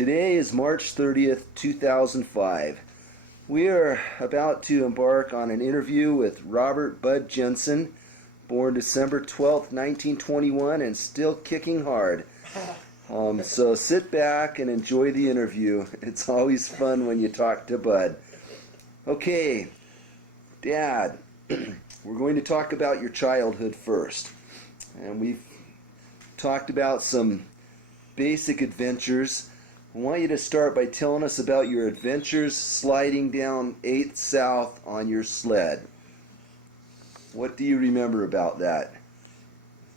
Today is March 30th, 2005. We are about to embark on an interview with Robert Bud Jenson, born December 12th, 1921, and still kicking hard. So sit back and enjoy the interview. It's always fun when you talk to Bud. Okay, Dad, we're going to talk about your childhood first. And we've talked about some basic adventures. I want you to start by telling us about your adventures sliding down 8th South on your sled. What do you remember about that?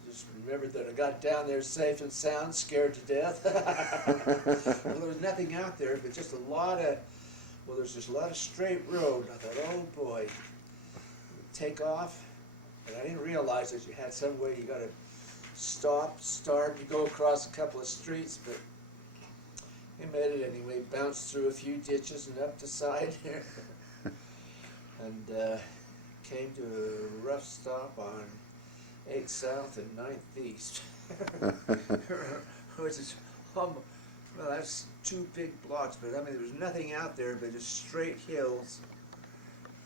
Just remember that I got down there safe and sound, scared to death. Well, there was nothing out there, but just there's just a lot of straight road. I thought, oh boy, take off. But I didn't realize that you had some way you got to stop, start, you go across a couple of streets, but he made it anyway, bounced through a few ditches and up the side there, and came to a rough stop on 8th South and 9th East. Which is, well, that's 2 big blocks, but I mean, there was nothing out there but just straight hills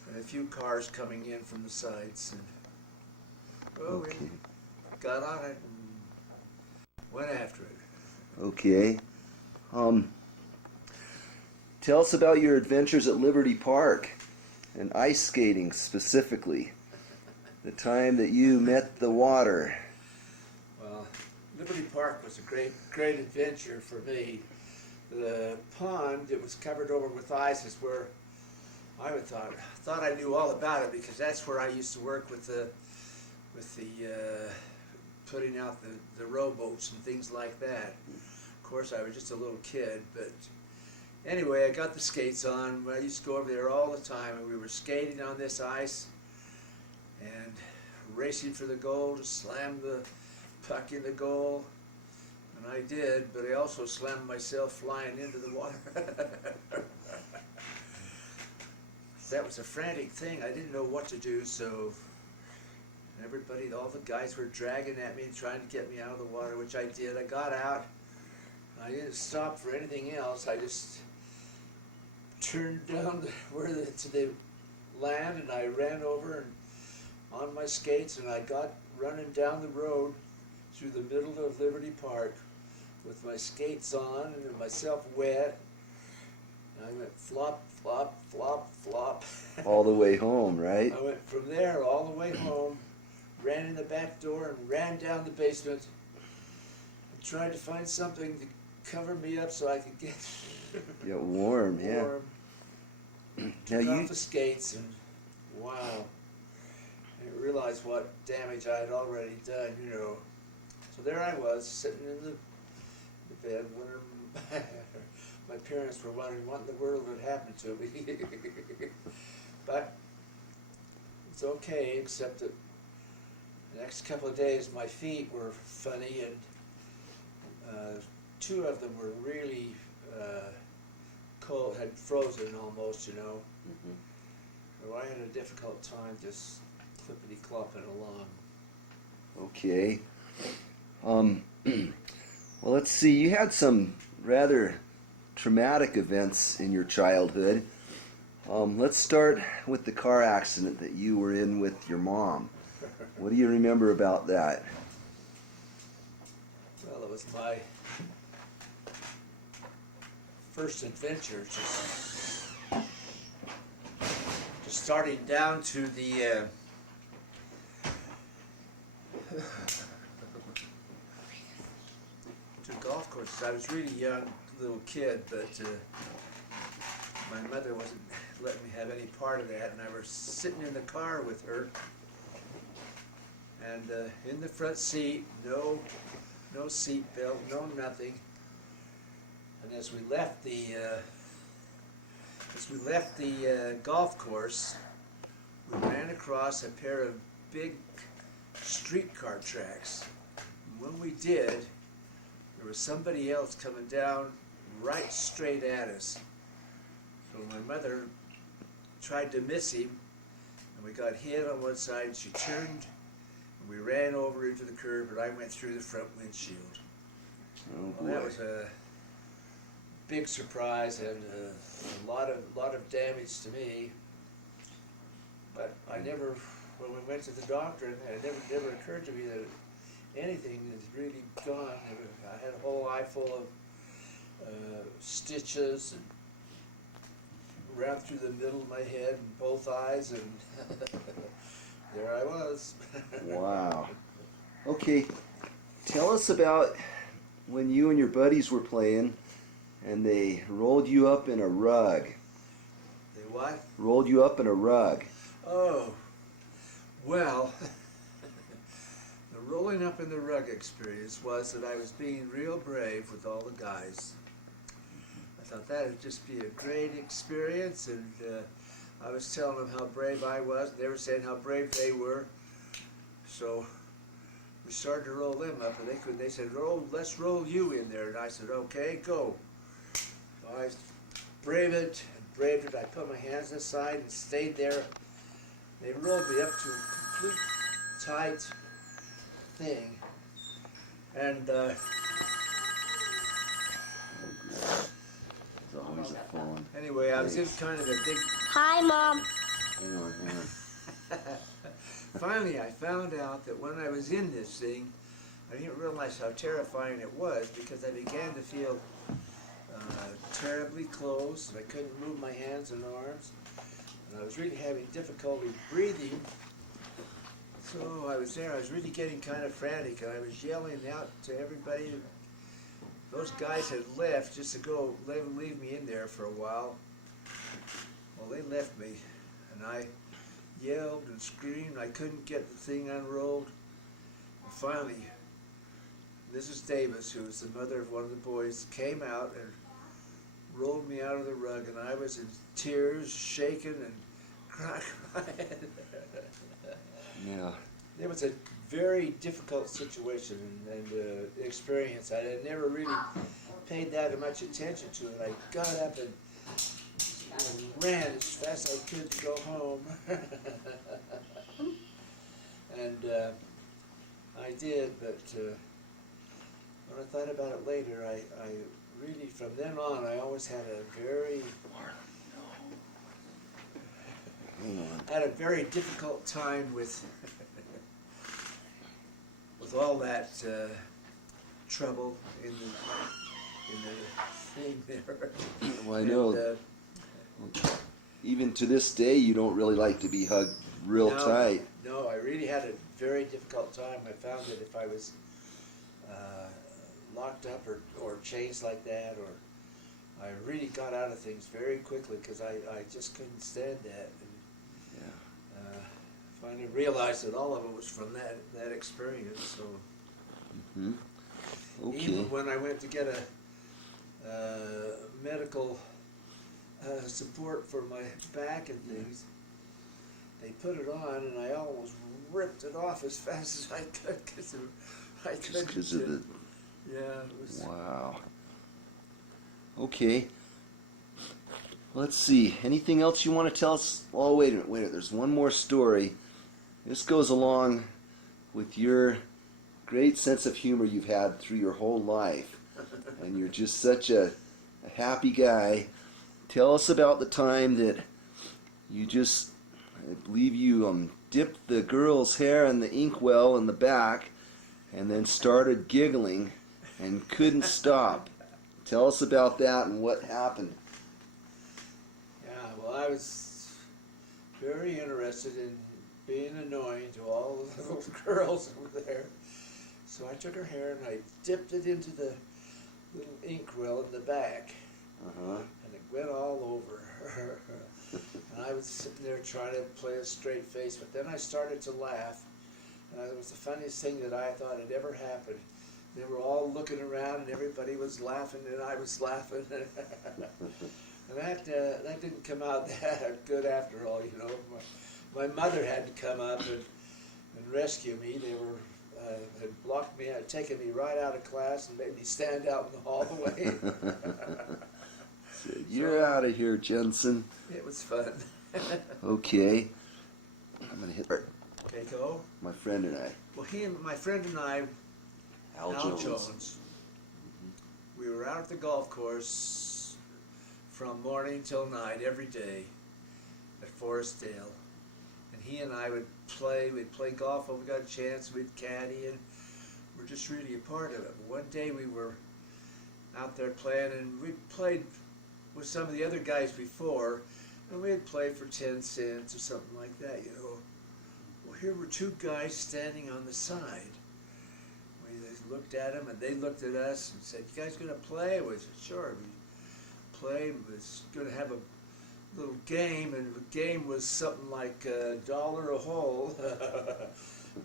and a few cars coming in from the sides. And, well, okay. We got on it and went after it. Okay. Tell us about your adventures at Liberty Park and ice skating specifically. The time that you met the water. Well, Liberty Park was a great adventure for me. The pond, it was covered over with ice, is where I thought I knew all about it, because that's where I used to work with the putting out the rowboats and things like that. Of course, I was just a little kid, but anyway, I got the skates on. I used to go over there all the time, and we were skating on this ice and racing for the goal to slam the puck in the goal. And I did, but I also slammed myself flying into the water. That was a frantic thing. I didn't know what to do, so everybody, all the guys were dragging at me, trying to get me out of the water, which I did. I got out. I didn't stop for anything else. I just turned down to the land, and I ran over and on my skates, and I got running down the road through the middle of Liberty Park with my skates on and myself wet. And I went flop, flop, flop, flop. All the way home, right? I went from there all the way home, ran in the back door and ran down the basement and tried to find something to cover me up so I could get warm, yeah. Took off the skates, and wow, I didn't realize what damage I had already done, you know. So there I was, sitting in the bed, wondering, my parents were wondering what in the world had happened to me. But it's okay, except that the next couple of days my feet were funny, and 2 of them were really cold, had frozen almost, you know. So I had a difficult time just clippity-clopping along. Okay. Well, let's see. You had some rather traumatic events in your childhood. Let's start with the car accident that you were in with your mom. What do you remember about that? Well, it was my first adventure, just starting down to the to golf courses. I was really young, little kid, but my mother wasn't letting me have any part of that, and I was sitting in the car with her, and in the front seat, no seat belt, no nothing. And as we left the golf course, we ran across a pair of big streetcar tracks. And when we did, there was somebody else coming down right straight at us. So my mother tried to miss him, and we got hit on one side. She turned, and we ran over into the curb, and I went through the front windshield. Oh, well, boy. that was a big surprise and a lot of damage to me. But I never, when we went to the doctor, it never occurred to me that anything is really gone. I had a whole eye full of stitches and ran through the middle of my head and both eyes, and there I was. Wow. Okay, tell us about when you and your buddies were playing and they rolled you up in a rug. They what? Rolled you up in a rug. Oh, well, the rolling up in the rug experience was that I was being real brave with all the guys. I thought that would just be a great experience, and I was telling them how brave I was, and they were saying how brave they were. So we started to roll them up, and they said, let's roll you in there. And I said, okay, go. So I braved it. I put my hands aside and stayed there. They rolled me up to a complete tight thing. And It's always a phone. anyway, I was in kind of a big... Hi, Mom. Hang on. Finally, I found out that when I was in this thing, I didn't realize how terrifying it was, because I began to feel terribly close, and I couldn't move my hands and arms, and I was really having difficulty breathing. So I was there, I was really getting kind of frantic, and I was yelling out to everybody. Those guys had left just to go leave me in there for a while. Well, they left me, and I yelled and screamed. I couldn't get the thing unrolled. And finally, Mrs. Davis, who was the mother of one of the boys, came out and rolled me out of the rug, and I was in tears, shaking and crying. Yeah. It was a very difficult situation and experience. I had never really paid that much attention to it. I got up and ran as fast as I could to go home. And I did, but when I thought about it later, I really, from then on, I always had a very difficult time with all that trouble in the thing there. Well, I know. Even to this day, you don't really like to be hugged real tight. No, I really had a very difficult time. I found that if I was locked up or changed like that, or I really got out of things very quickly because I just couldn't stand that. And, finally realized that all of it was from that experience. So Okay. even when I went to get a medical support for my back and things, they put it on, and I almost ripped it off as fast as I could because I couldn't. Just because of the... Yeah, it was... Wow. Okay. Let's see. Anything else you want to tell us? Oh, wait a minute. There's one more story. This goes along with your great sense of humor you've had through your whole life. And you're just such a happy guy. Tell us about the time that you just, I believe you dipped the girl's hair in the inkwell in the back and then started giggling and couldn't stop. Tell us about that and what happened. Yeah, well, I was very interested in being annoying to all the little girls over there. So I took her hair and I dipped it into the little inkwell in the back. And it went all over her. And I was sitting there trying to play a straight face, but then I started to laugh. It was the funniest thing that I thought had ever happened. They were all looking around, and everybody was laughing, and I was laughing. And that didn't come out that good after all, you know. My mother had to come up and rescue me. They were had blocked me, had taken me right out of class and made me stand out in the hallway. You're out of here, Jenson. It was fun. Okay. I'm going to hit her. Okay, go. My friend and I. Well, my friend and I, Al Jones. we were out at the golf course from morning till night every day at Forestdale. And he and I would play. We'd play golf when we got a chance. We'd caddy, and we're just really a part of it. But one day we were out there playing, and we played with some of the other guys before, and we had played for 10 cents or something like that, you know. Well, here were two guys standing on the side. We looked at them, and they looked at us and said, "You guys going to play?" We said, "Sure." We played. We was going to have a little game, and the game was something like $1 a hole.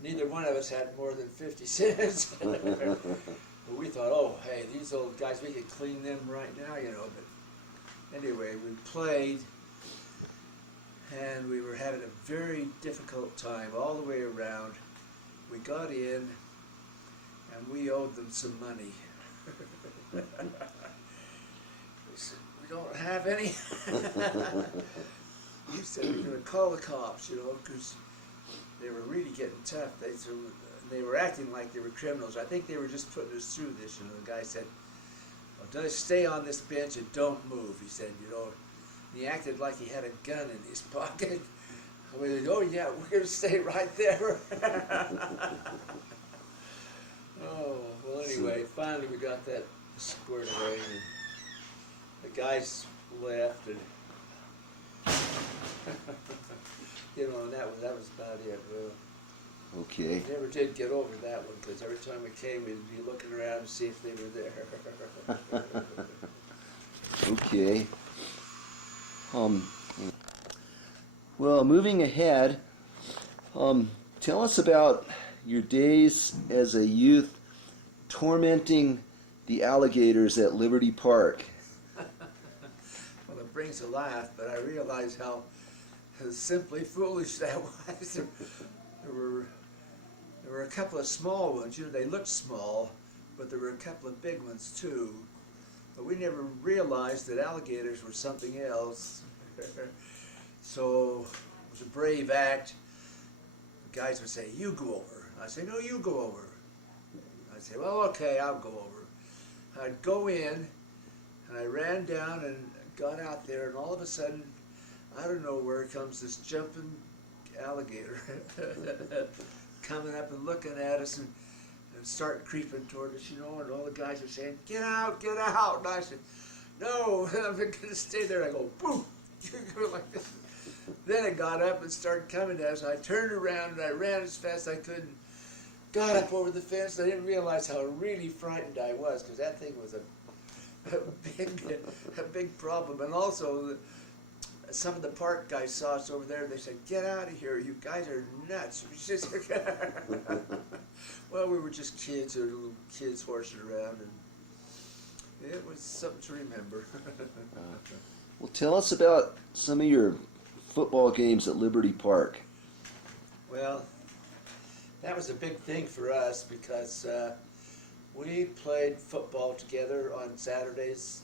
Neither one of us had more than 50 cents. But we thought, oh, hey, these old guys, we could clean them right now, you know. But anyway, we played, and we were having a very difficult time all the way around. We got in, and we owed them some money. We said, "We don't have any." We said, "We're going to call the cops, you know, because they were really getting tough. They were acting like they were criminals. I think they were just putting us through this, you know." The guy said, "Well, just stay on this bench and don't move," he said, you know. And he acted like he had a gun in his pocket. And we said, "Oh, yeah, we're going to stay right there." Oh, well, anyway, finally we got that squared away, and the guys left, and you know, and that was about it. Well, Okay. we never did get over that one, because every time we came, we'd be looking around to see if they were there. Okay. Well, moving ahead, tell us about your days as a youth tormenting the alligators at Liberty Park. Well, it brings a laugh, but I realize how simply foolish that was. There were a couple of small ones. You know, they looked small, but there were a couple of big ones too. But we never realized that alligators were something else. So it was a brave act. The guys would say, "You go over." I'd say, "No, you go over." I'd say, "Well, okay, I'll go over." I'd go in, and I ran down and got out there, and all of a sudden, I don't know where comes this jumping alligator coming up and looking at us and start creeping toward us, you know, and all the guys are saying, "Get out, get out." And I said, "No, I'm going to stay there." I go, boom, like this. Then it got up and started coming at us. I turned around and I ran as fast as I could and got up over the fence. I didn't realize how really frightened I was, because that thing was a big problem. And also, some of the park guys saw us over there, and they said, "Get out of here, you guys are nuts." Well, we were just kids, or little kids horsing around, and it was something to remember. Well, tell us about some of your football games at Liberty Park. Well, that was a big thing for us, because we played football together on Saturdays.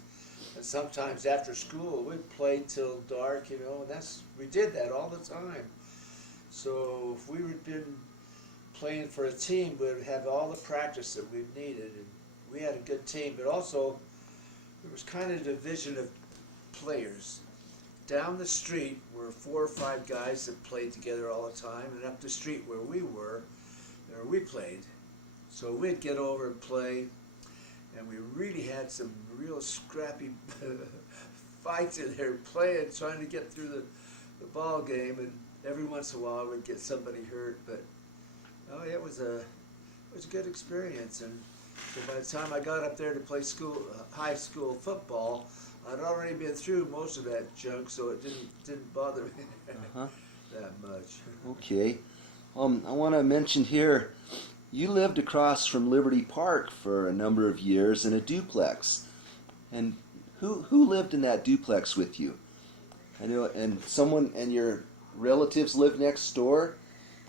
And sometimes after school, we'd play till dark, you know, and we did that all the time. So if we had been playing for a team, we'd have all the practice that we needed, and we had a good team. But also, there was kind of a division of players. Down the street were 4 or 5 guys that played together all the time, and up the street where we were, there we played. So we'd get over and play. And we really had some real scrappy fights in there, playing, trying to get through the ball game, and every once in a while we'd get somebody hurt. But oh, it was a good experience. And so by the time I got up there to play high school football, I'd already been through most of that junk, so it didn't bother me that much. Okay. I want to mention here, you lived across from Liberty Park for a number of years in a duplex. And who lived in that duplex with you? I know, and your relatives lived next door?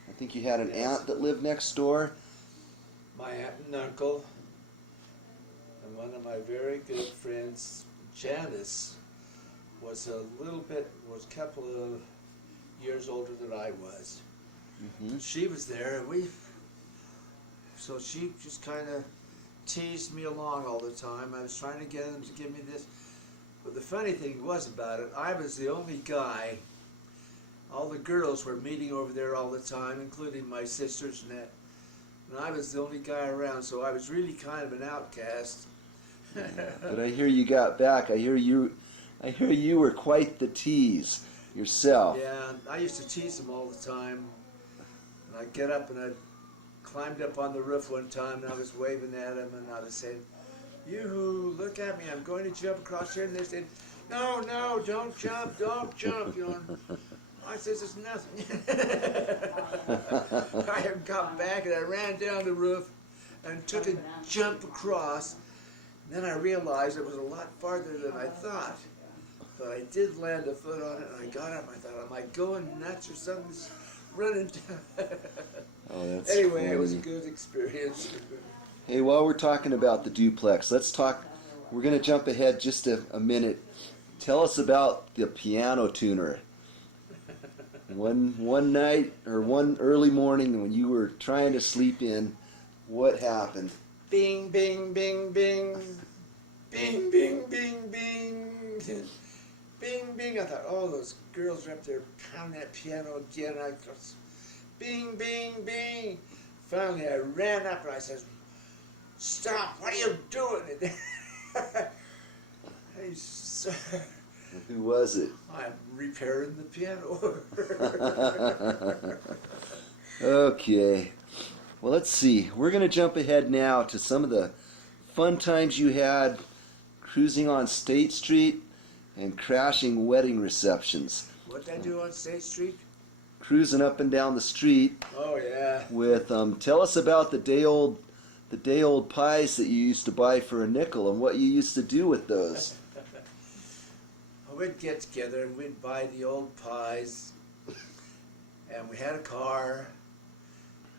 I think you had an aunt that lived next door. My aunt and uncle, and one of my very good friends, Janice, was a couple of years older than I was. Mm-hmm. She was there, and so she just kind of teased me along all the time. I was trying to get them to give me But the funny thing was about it, I was the only guy. All the girls were meeting over there all the time, including my sisters and that. And I was the only guy around, so I was really kind of an outcast. But I hear you got back. I hear you were quite the tease yourself. Yeah, I used to tease them all the time. And I'd get up and I climbed up on the roof one time and I was waving at them and I was saying, "Yoo-hoo, look at me, I'm going to jump across here." And they said, "No, no, don't jump, you know. I says, "It's nothing." I got back and I ran down the roof and took a jump across. And then I realized it was a lot farther than I thought. But I did land a foot on it and I got up. I thought, am I going nuts or something's running down? Oh, that's anyway, funny. It was a good experience. Hey, while we're talking about the duplex, let's talk. We're going to jump ahead just a minute. Tell us about the piano tuner. One night or one early morning when you were trying to sleep in, what happened? Bing, bing, bing, bing. Bing, bing, bing, bing. Bing, bing. I thought, oh, those girls are up there pounding that piano again. I goes, bing, bing, bing. Finally, I ran up and I said, "Stop, what are you doing?" Who was it? I'm repairing the piano. Okay. Well, let's see. We're going to jump ahead now to some of the fun times you had cruising on State Street and crashing wedding receptions. What did I do on State Street? Cruising up and down the street. Oh, yeah. With tell us about the day old pies that you used to buy for a nickel and what you used to do with those. We'd get together and we'd buy the old pies, and we had a car,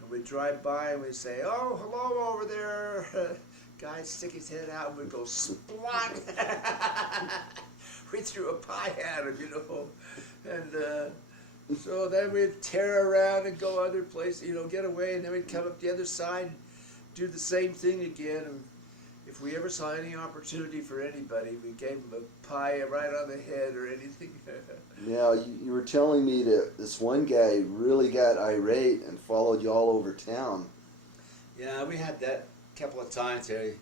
and we'd drive by and we'd say, "Oh, hello over there." Guy'd stick his head out and we'd go splot. We threw a pie at him, you know, and so then we'd tear around and go other places, you know, get away, and then we'd come up the other side and do the same thing again. And if we ever saw any opportunity for anybody, we gave them a pie right on the head or anything. Now, you were telling me that this one guy really got irate and followed you all over town. Yeah, we had that a couple of times there.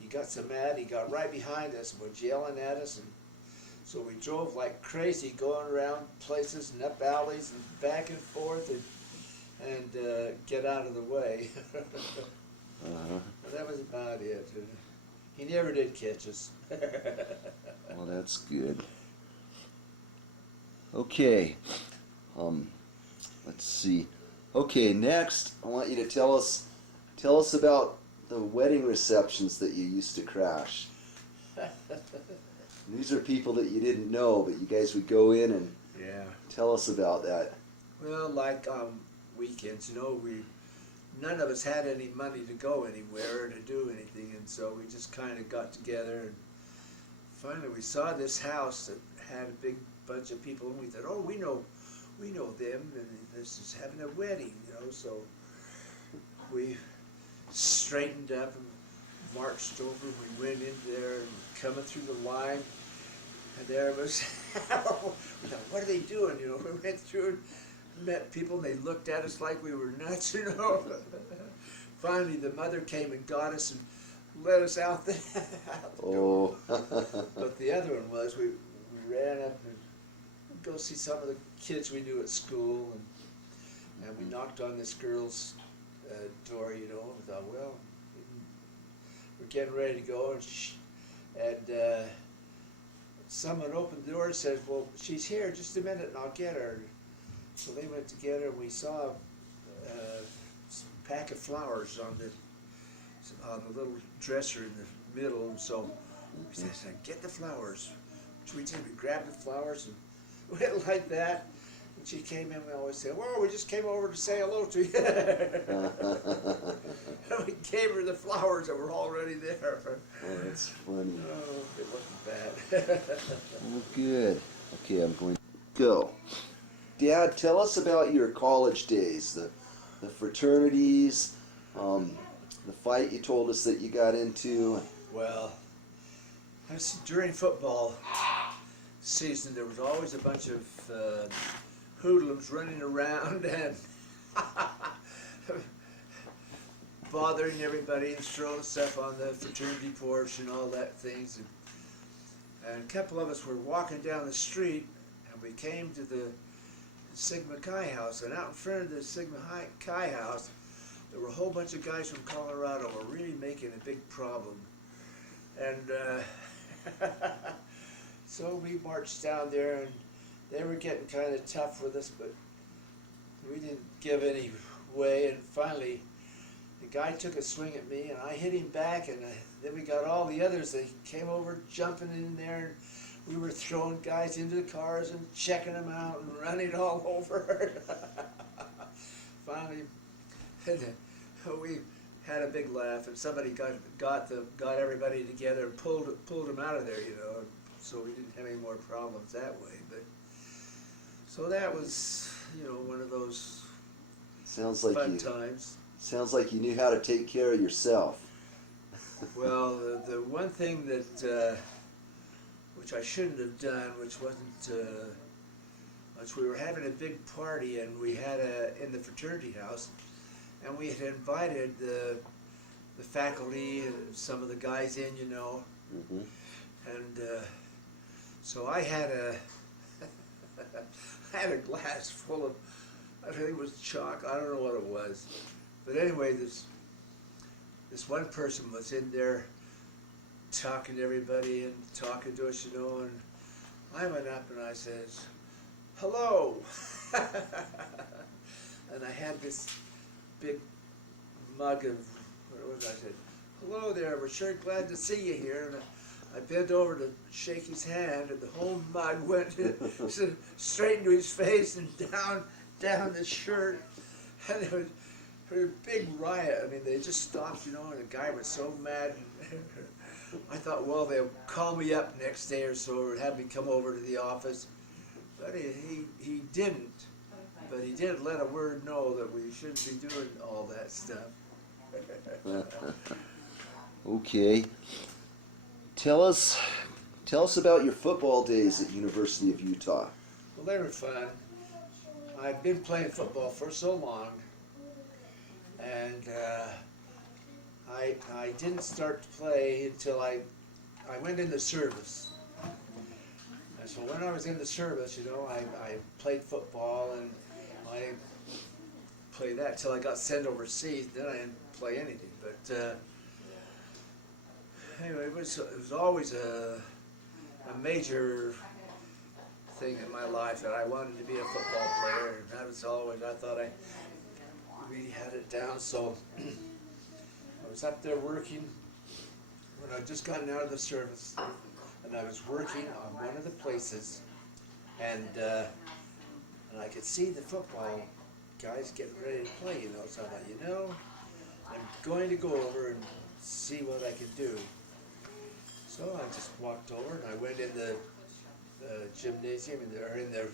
He got so mad, he got right behind us and was yelling at us. And so we drove like crazy, going around places and up alleys and back and forth and get out of the way. Uh-huh. That was about it. He never did catch us. Well, that's good. Okay. Let's see. Okay, next I want you to tell us about the wedding receptions that you used to crash. These are people that you didn't know, but you guys would go in and tell us about that. Well, like weekends, you know, none of us had any money to go anywhere or to do anything, and so we just kind of got together, and finally we saw this house that had a big bunch of people, and we thought, oh, we know them, and this is having a wedding, you know, so we straightened up and marched over, we went in there and coming through the line, and there was, we thought, what are they doing, you know, we went through and met people and they looked at us like we were nuts, you know. Finally the mother came and got us and let us out the door. But the other one was we ran up and go see some of the kids we knew at school, and we knocked on this girl's door, you know, and thought, well, we're getting ready to go, and someone opened the door and said, well, she's here, just a minute and I'll get her. So they went to get her, and we saw a pack of flowers on the little dresser in the middle, and so we said, get the flowers. So we did, we grabbed the flowers and went like that. When she came in, we always said, well, we just came over to say hello to you. And we gave her the flowers that were already there. Oh, that's funny. Oh, it wasn't bad. Oh, good. Okay, I'm going to go. Dad, tell us about your college days, the fraternities, the fight you told us that you got into. Well, During football season, there was always a bunch of hoodlums running around and bothering everybody and throwing stuff on the fraternity porch and all that things. And a couple of us were walking down the street, and we came to the Sigma Chi house, and out in front of the Sigma Chi house, there were a whole bunch of guys from Colorado who were really making a big problem. And so we marched down there, and they were getting kind of tough with us, but we didn't give any way. And finally, the guy took a swing at me, and I hit him back, and then we got all the others. They came over jumping in there, and we were throwing guys into the cars and checking them out and running all over. Finally, we had a big laugh, and somebody got everybody together and pulled them out of there, you know, so we didn't have any more problems that way. But so that was, you know, one of those fun times. Sounds like you knew how to take care of yourself. Well, the one thing that which I shouldn't have done, which we were having a big party, and we had in the fraternity house, and we had invited the faculty and some of the guys in, you know, and so I had a glass full of, I think it was chalk, I don't know what it was, but anyway, this one person was in there talking to everybody and talking to us, you know, and I went up and I says, "Hello," and I had this big mug of, what was I said, "Hello there, we're sure glad to see you here." And I bent over to shake his hand, and the whole mug went straight into his face and down the shirt, and it was a big riot. I mean, they just stopped, you know, and the guy was so mad. I thought, well, they'll call me up next day or so, or have me come over to the office. But he didn't. But he did let a word know that we shouldn't be doing all that stuff. Okay. Tell us about your football days at University of Utah. Well, they were fun. I'd been playing football for so long, and I didn't start to play until I went in the service. And so when I was in the service, you know, I played football, and I played that till I got sent overseas. Then I didn't play anything. But anyway, it was always a major thing in my life that I wanted to be a football player, and that was always, I thought I really had it down. So I was up there working when I'd just gotten out of the service, and I was working on one of the places, and I could see the football guys getting ready to play, you know, so I thought, you know, I'm going to go over and see what I can do. So I just walked over, and I went in the gymnasium, or in the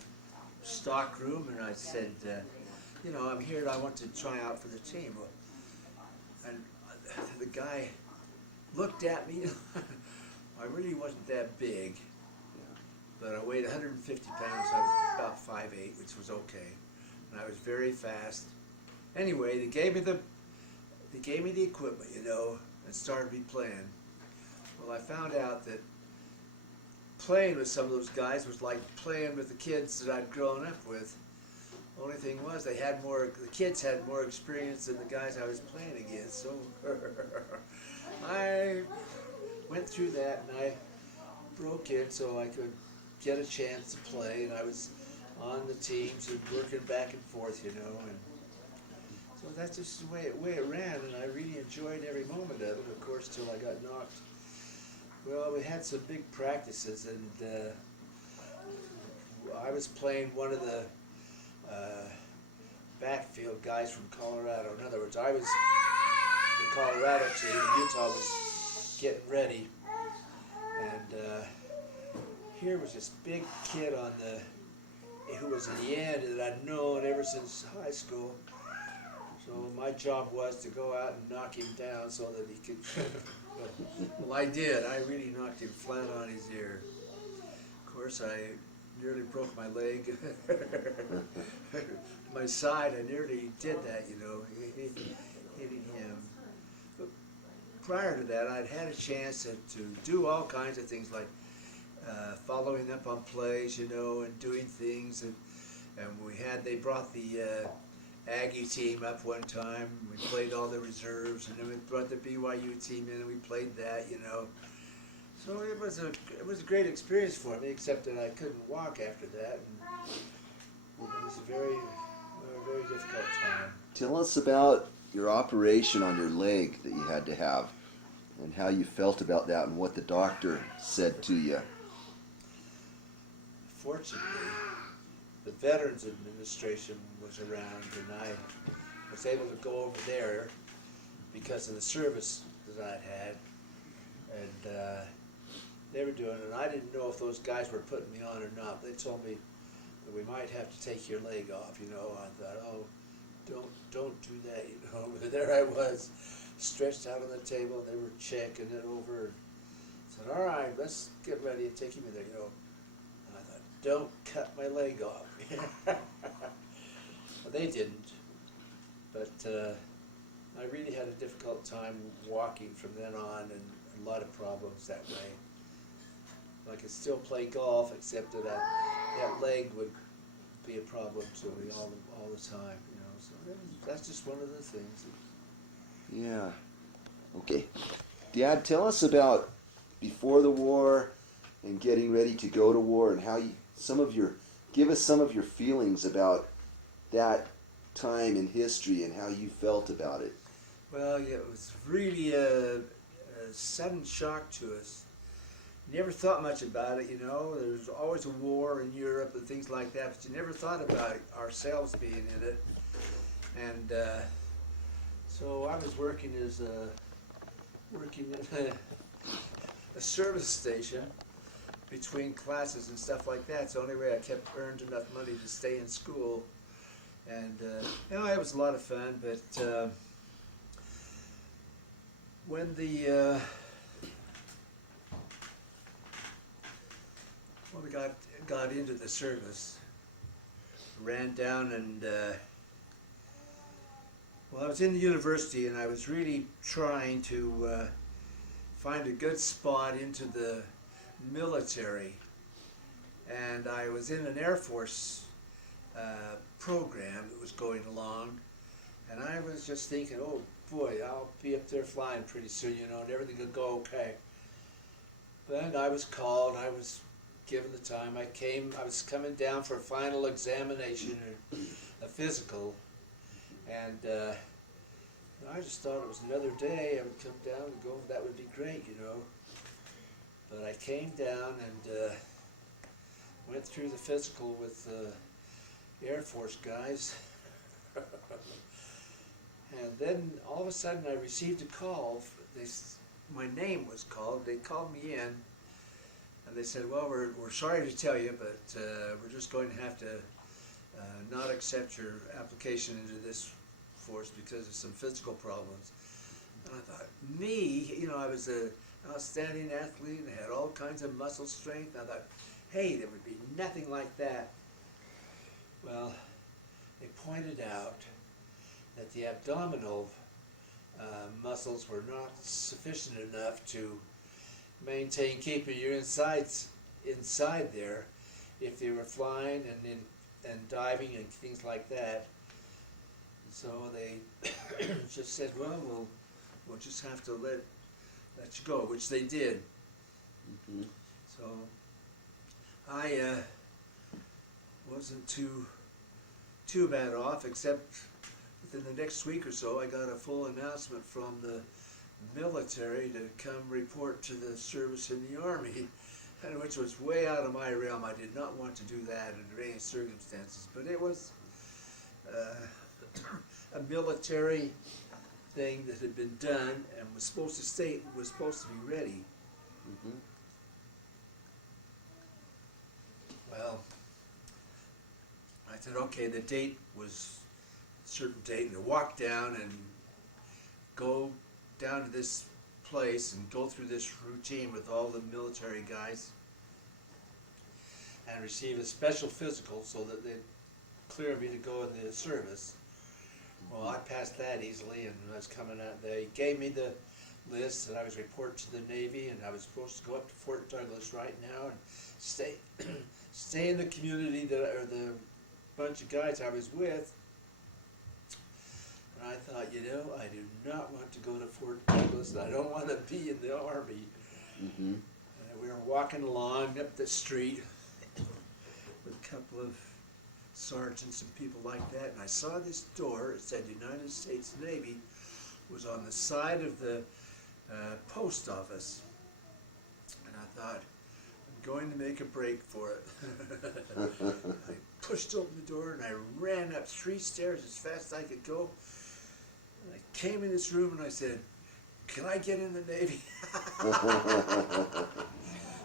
stock room, and I said, you know, I'm here and I want to try out for the team. And the guy looked at me. I really wasn't that big, but I weighed 150 pounds. I was about 5'8", which was okay, and I was very fast. Anyway, they gave me the equipment, you know, and started me playing. Well, I found out that playing with some of those guys was like playing with the kids that I'd grown up with. Only thing was, the kids had more experience than the guys I was playing against. So I went through that, and I broke in so I could get a chance to play, and I was on the teams and working back and forth, you know, and so that's just the way it ran, and I really enjoyed every moment of it, of course, till I got knocked. Well, we had some big practices, and I was playing one of the backfield guys from Colorado. In other words, I was the Colorado team, and Utah was getting ready, and here was this big kid who was in the end that I'd known ever since high school. So my job was to go out and knock him down so that he could Well, I did. I really knocked him flat on his ear. Of course, I nearly broke my leg. My side, I nearly did that, you know, hitting him. But prior to that, I'd had a chance to do all kinds of things like following up on plays, you know, and doing things. And they brought the Aggie team up one time. We played all the reserves, and then we brought the BYU team in, and we played that, you know. So it was a great experience for me, except that I couldn't walk after that, and it was a very difficult time. Tell us about your operation on your leg that you had to have, and how you felt about that, and what the doctor said to you. Fortunately, the Veterans Administration was around, and I was able to go over there because of the service that I'd had, and they were doing it. And I didn't know if those guys were putting me on or not. They told me that we might have to take your leg off, you know. I thought, oh, don't do that, you know. But there I was, stretched out on the table, and they were checking it over. And said, all right, let's get ready and take him in there, you know. And I thought, don't cut my leg off. Well, they didn't. But I really had a difficult time walking from then on, and a lot of problems that way. I could still play golf, except that that leg would be a problem to me all the time, you know. So that's just one of the things. Yeah. Okay. Dad, tell us about before the war and getting ready to go to war, and how give us some of your feelings about that time in history and how you felt about it. Well, yeah, it was really a sudden shock to us. Never thought much about it, you know. There was always a war in Europe and things like that, but you never thought about ourselves being in it. And so I was working in a service station between classes and stuff like that. It's the only way I kept earned enough money to stay in school. And you know, it was a lot of fun. But when I got into the service, ran down, and I was in the university, and I was really trying to find a good spot into the military. And I was in an Air Force program that was going along, and I was just thinking, oh boy, I'll be up there flying pretty soon, you know, and everything will go okay. Then I was called, I was given the time. I was coming down for a final examination, a physical, and I just thought it was another day. I would come down and go, that would be great, you know. But I came down and went through the physical with the Air Force guys. And then all of a sudden I received a call. My name was called. They called me in, and they said, well, we're sorry to tell you, but we're just going to have to not accept your application into this force because of some physical problems. And I thought, me, you know, I was an outstanding athlete and had all kinds of muscle strength. And I thought, hey, there would be nothing like that. Well, they pointed out that the abdominal muscles were not sufficient enough to maintain keeping you inside there if they were flying and diving and things like that. So they just said, well, we'll just have to let you go, which they did. Mm-hmm. So I wasn't too bad off, except within the next week or so I got a full announcement from the military to come report to the service in the Army, and which was way out of my realm. I did not want to do that under any circumstances, but it was a military thing that had been done and was supposed to be ready. Mm-hmm. Well, I said, okay, the date was a certain date, and I walked down and go down to this place and go through this routine with all the military guys and receive a special physical so that they'd clear me to go in the service. Well, I passed that easily, and I was coming out. They gave me the list, and I was reported to the Navy, and I was supposed to go up to Fort Douglas right now and stay stay in the community or the bunch of guys I was with. And I thought, I do not want to go to Fort Douglas, and I don't want to be in the Army. Mm-hmm. And we were walking along up the street with a couple of sergeants and people like that, and I saw this door. It said United States Navy. It was on the side of the post office, and I thought, I'm going to make a break for it. I pushed open the door and I ran up 3 stairs as fast as I could go. And I came in this room and I said, "Can I get in the Navy?"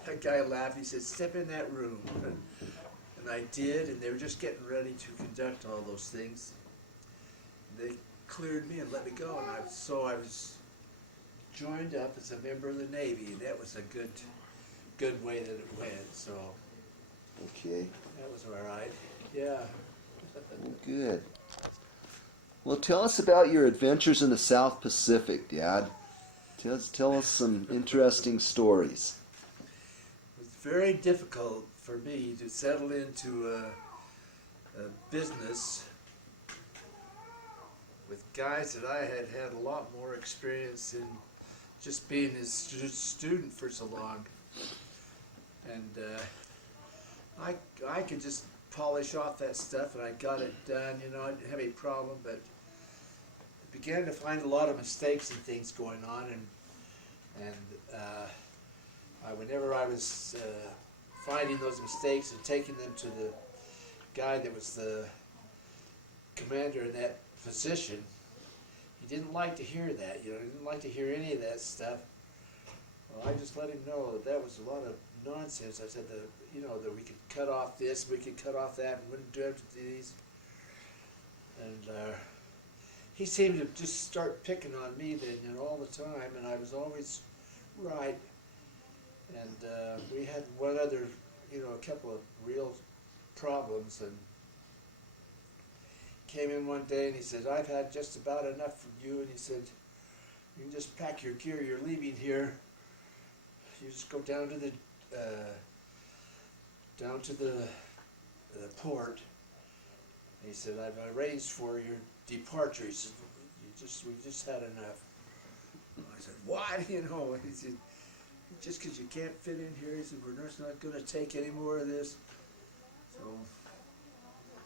That guy laughed. He said, "Step in that room." And I did, and they were just getting ready to conduct all those things. They cleared me and let me go, and I was joined up as a member of the Navy, and that was a good way that it went. So Okay. that was all right. Yeah. Well, good. Well, tell us about your adventures in the South Pacific, Dad. Tell us some interesting stories. It was very difficult for me to settle into a business with guys that I had had a lot more experience in just being a student for so long. And I could just polish off that stuff, and I got it done. I didn't have any problem, but I began to find a lot of mistakes and things going on, and whenever I was finding those mistakes and taking them to the guy that was the commander in that position, he didn't like to hear that. He didn't like to hear any of that stuff. Well, I just let him know that was a lot of nonsense. I said that that we could cut off this, we could cut off that, and wouldn't do it to these. And he seemed to just start picking on me then, all the time, and I was always right. And we had one other, a couple of real problems, and came in one day and he said, "I've had just about enough from you," and he said, "You can just pack your gear, you're leaving here. You just go down to the port." And he said, "I've arranged for your departure." He said, we just had enough." I said, "What?" He said, "Just because you can't fit in here," he said, "we're just not going to take any more of this." So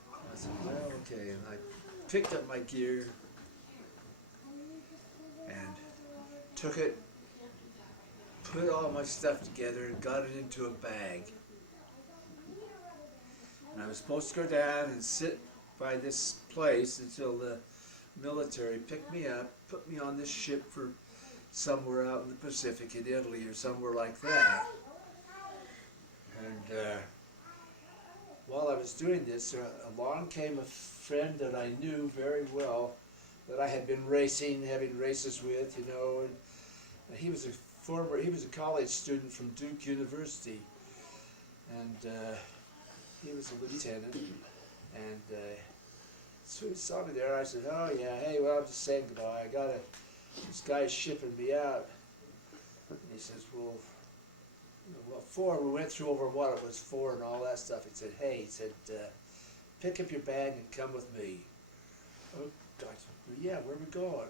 I said, "Well, okay." And I picked up my gear and took it, put all my stuff together, and got it into a bag. And I was supposed to go down and sit by this place until the military picked me up, put me on this ship for somewhere out in the Pacific, in Italy or somewhere like that. And while I was doing this, along came a friend that I knew very well, that I had been having races with, and he was a college student from Duke University, and he was a lieutenant, and so he saw me there. I said, "Oh yeah, hey, well, I'm just saying goodbye. This guy's shipping me out." And he says, "Well, we went through over what it was for and all that stuff." He said, "Hey," he said, "pick up your bag and come with me." Oh, I said, "Well, yeah, where are we going?"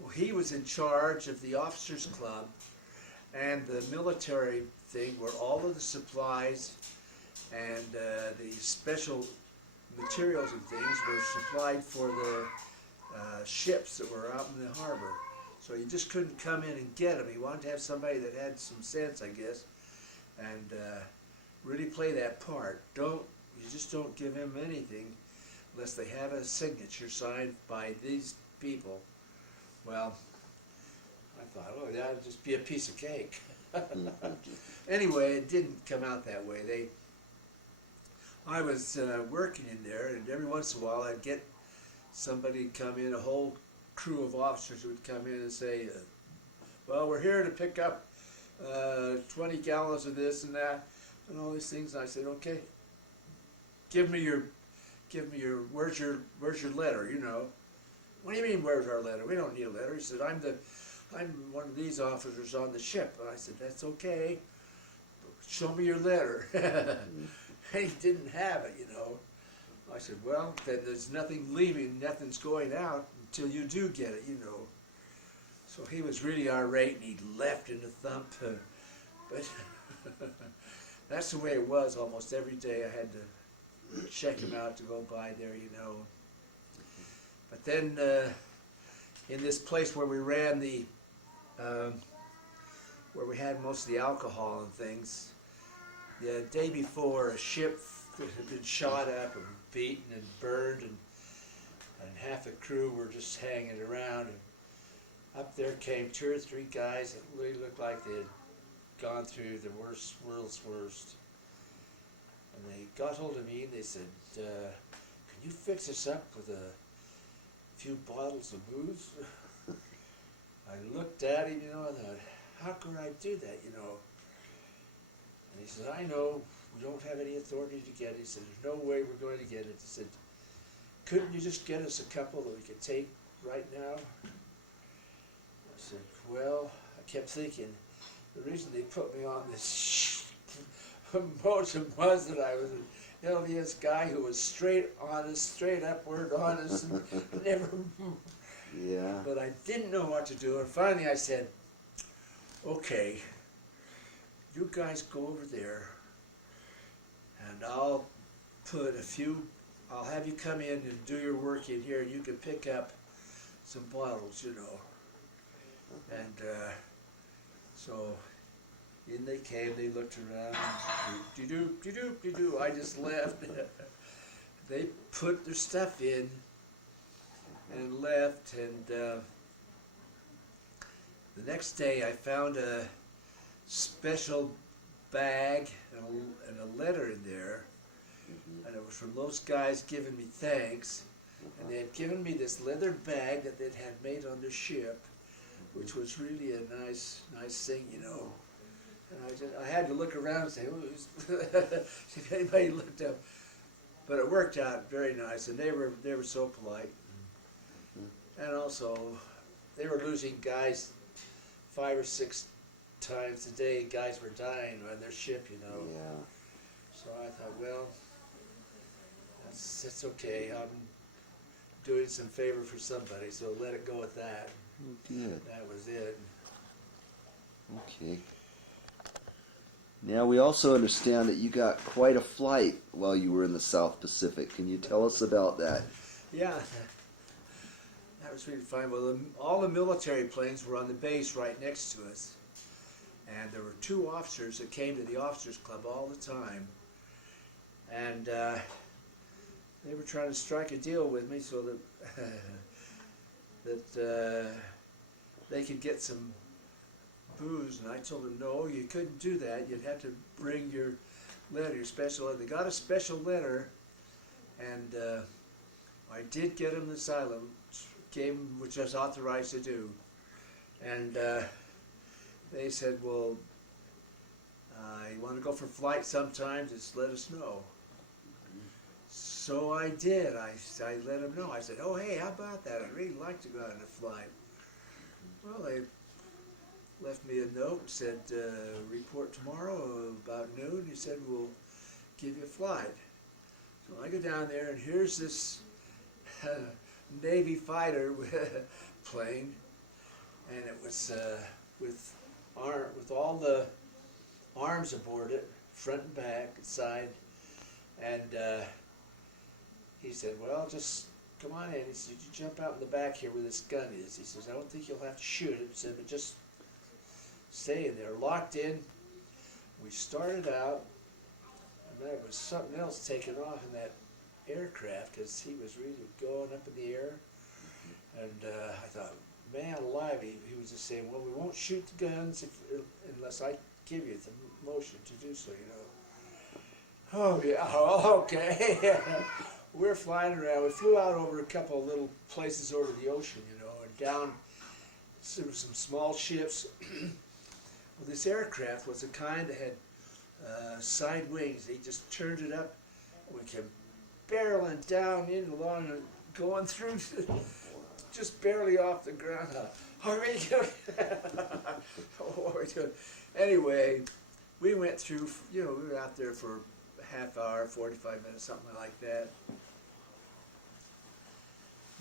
Well, he was in charge of the officers' club and the military thing, where all of the supplies and the special materials and things were supplied for the ships that were out in the harbor. So you just couldn't come in and get them. He wanted to have somebody that had some sense, I guess, and really play that part. You just don't give him anything unless they have a signature signed by these people. Well, I thought, oh, that would just be a piece of cake. Anyway, it didn't come out that way. I was working in there, and every once in a while I'd get somebody come in, a whole crew of officers would come in and say, well, we're here to pick up 20 gallons of this and that and all these things. And I said, okay, give me your, where's your letter, you know? What do you mean, where's our letter? We don't need a letter. He said, I'm one of these officers on the ship. And I said, that's okay. Show me your letter. And he didn't have it, you know. I said, well, then there's nothing leaving, nothing's going out until you do get it, you know. So he was really irate and he left in a thump. But that's the way it was almost every day. I had to check him out to go by there, you know. But then in this place where we ran the, where we had most of the alcohol and things, the day before a ship had been shot up and beaten and burned, and half the crew were just hanging around. And up there came 2 or 3 guys that really looked like they had gone through the world's worst. And they got hold of me and they said, can you fix us up with a few bottles of booze? I looked at him, you know, I thought, how could I do that, you know? And he said, I know, we don't have any authority to get it. He said, there's no way we're going to get it. He said, couldn't you just get us a couple that we could take right now? I said, well, I kept thinking, the reason they put me on this motion was that I was an LDS guy who was straight honest, straight upward honest, and never moved. Yeah. But I didn't know what to do, and finally I said, okay, you guys go over there, and I'll have you come in and do your work in here, and you can pick up some bottles, you know. And so in they came, they looked around, do-do-do-do-do-do. I just left. They put their stuff in and left, and the next day I found a special bag and a letter in there, and it was from those guys giving me thanks, and they had given me this leather bag that they'd had made on the ship, which was really a nice thing, you know. And I had to look around and say, see if anybody looked up. But it worked out very nice, and they were so polite. And also, they were losing guys 5 or 6 times a day. Guys were dying on their ship, you know. Yeah. So I thought, well, that's okay. I'm doing some favor for somebody, so let it go at that. Good. That was it. Okay. Now we also understand that you got quite a flight while you were in the South Pacific. Can you tell us about that? Yeah, that was really fun. Well, all the military planes were on the base right next to us, and there were 2 officers that came to the officers club all the time, and they were trying to strike a deal with me so that they could get some booze, and I told them, no, you couldn't do that. You'd have to bring your letter, your special letter. They got a special letter, and I did get them the asylum, which I was authorized to do. And they said, well, you want to go for flight sometime, just let us know. So I did. I let them know. I said, oh, hey, how about that? I'd really like to go on a flight. Well, they left me a note, said, report tomorrow about noon. He said, we'll give you a flight. So I go down there, and here's this Navy fighter plane, and it was with all the arms aboard it, front and back, and side. And he said, well, just come on in. He said, you jump out in the back here where this gun is. He says, I don't think you'll have to shoot it. He said, but just stay in there, locked in. We started out, and there was something else taking off in that aircraft, because he was really going up in the air. And I thought, man alive, he was just saying, well, we won't shoot the guns unless I give you the motion to do so, you know. Oh, yeah, okay. We're flying around. We flew out over a couple of little places over the ocean, you know, and down some small ships. Well, this aircraft was the kind that had side wings. He just turned it up. We came barreling down in along, going through, just barely off the ground. What are we doing? What are we doing? Anyway, we went through, we were out there for a half hour, 45 minutes, something like that.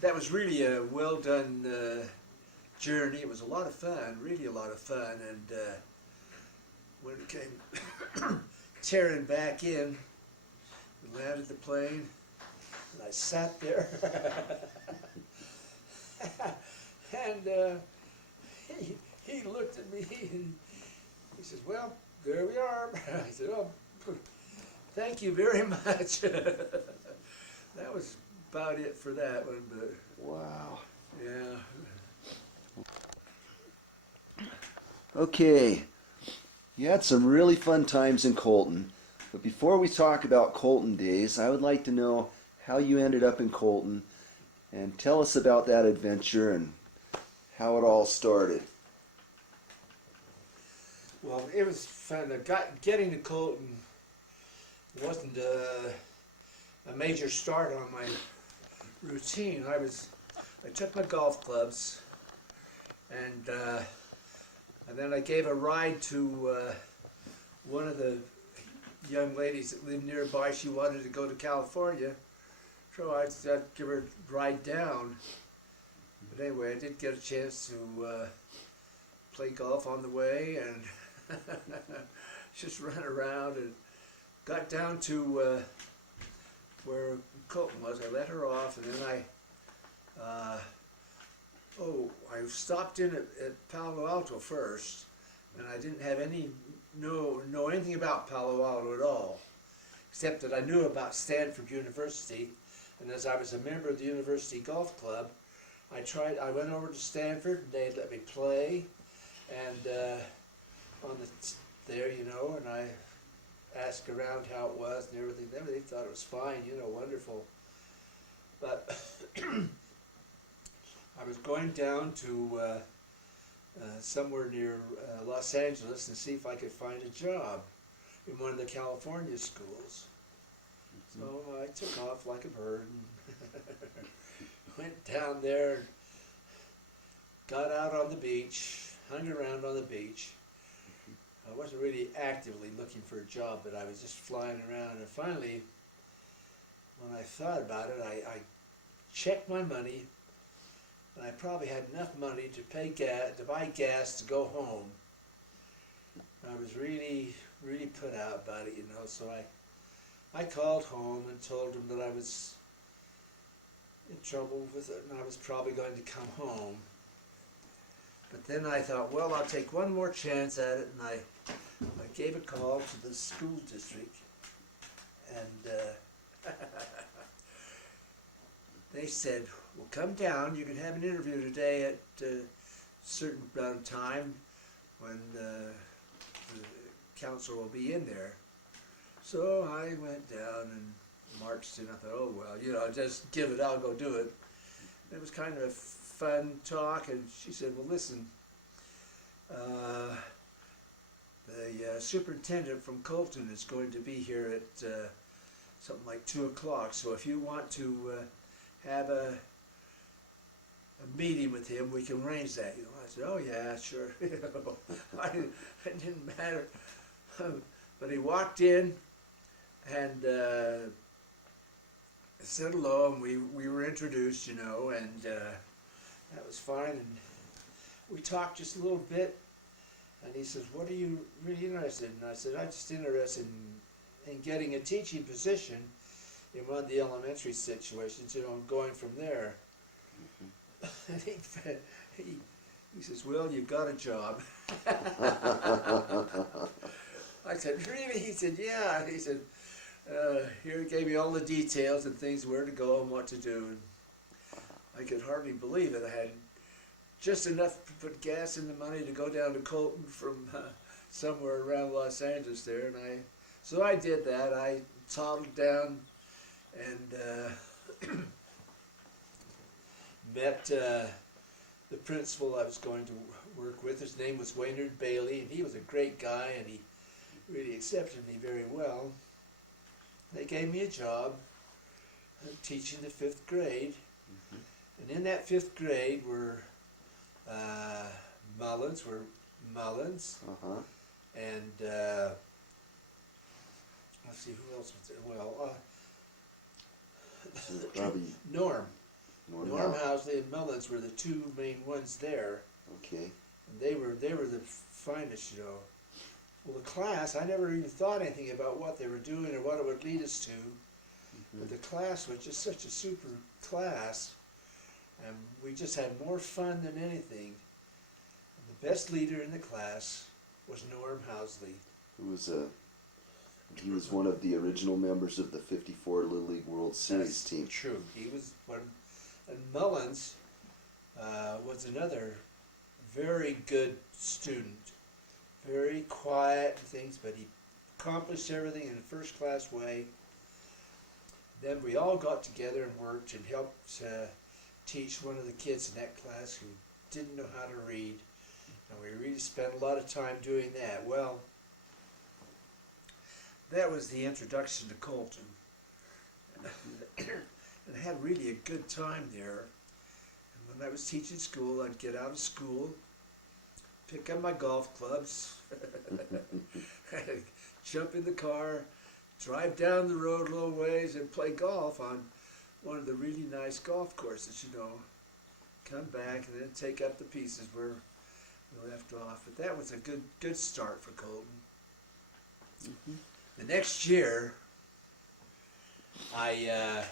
That was really a well done journey. It was a lot of fun, really a lot of fun. And when it came tearing back in, we landed the plane, and I sat there. And he looked at me and he says, "Well, there we are." I said, "Oh, thank you very much." That was about it for that one, but Wow. yeah. Okay. You had some really fun times in Colton. But before we talk about Colton days, I would like to know how you ended up in Colton and tell us about that adventure and how it all started. Well, it was fun. Getting to Colton wasn't a major start on my routine. I took my golf clubs, and then I gave a ride to one of the young ladies that lived nearby. She wanted to go to California, so I'd give her a ride down. But anyway, I did get a chance to play golf on the way and just run around, and got down to where Colton was. I let her off, and then I stopped in at Palo Alto first, and I didn't have know anything about Palo Alto at all, except that I knew about Stanford University, and as I was a member of the University Golf Club, I went over to Stanford, and they let me play, and there, and I asked around how it was and everything. They thought it was fine, wonderful. But I was going down to somewhere near Los Angeles and see if I could find a job in one of the California schools. So I took off like a bird and went down there and got out on the beach, hung around on the beach. I wasn't really actively looking for a job, but I was just flying around. And finally, when I thought about it, I checked my money, and I probably had enough money to buy gas to go home. I was really, really put out about it, so I called home and told them that I was in trouble with it, and I was probably going to come home. But then I thought, well, I'll take one more chance at it, and I gave a call to the school district, and they said, well, come down, you can have an interview today at a certain amount of time when the counselor will be in there. So I went down and marched in. I thought, oh, well, just give it, I'll go do it. It was kind of a fun talk, and she said, well, listen, the superintendent from Colton is going to be here at something like 2 o'clock, so if you want to have a meeting with him, we can arrange that. I said, oh yeah, sure. It didn't matter. But he walked in and said hello, and we were introduced, and that was fine. And we talked just a little bit, and he says, what are you really interested in? And I said, I'm just interested in getting a teaching position in one of the elementary situations, going from there. And he says, well, you've got a job. I said, really? He said, yeah. He said, here he gave me all the details and things, where to go and what to do. And I could hardly believe it. I had just enough to put gas in the money to go down to Colton from somewhere around Los Angeles there. So I did that. I toddled down and met the principal I was going to work with, his name was Waynard Bailey, and he was a great guy, and he really accepted me very well. They gave me a job teaching the 5th grade, and in that 5th grade were Mullins, and let's see, who else was there? Well, Norm Housley and Mullins were the 2 main ones there. Okay. And they were the finest, you know. Well, the class, I never even thought anything about what they were doing or what it would lead us to. But the class was just such a super class, and we just had more fun than anything. And the best leader in the class was Norm Housley. He was one of the original members of the '54 Little League World Series team. True. He was one, and Mullins was another very good student, very quiet and things, but he accomplished everything in a first-class way. Then we all got together and worked and helped teach one of the kids in that class who didn't know how to read, and we really spent a lot of time doing that. Well, that was the introduction to Colton. And I had really a good time there. And when I was teaching school, I'd get out of school, pick up my golf clubs, jump in the car, drive down the road a little ways and play golf on one of the really nice golf courses, you know. Come back and then take up the pieces where we left off. But that was a good start for Colton. The next year, I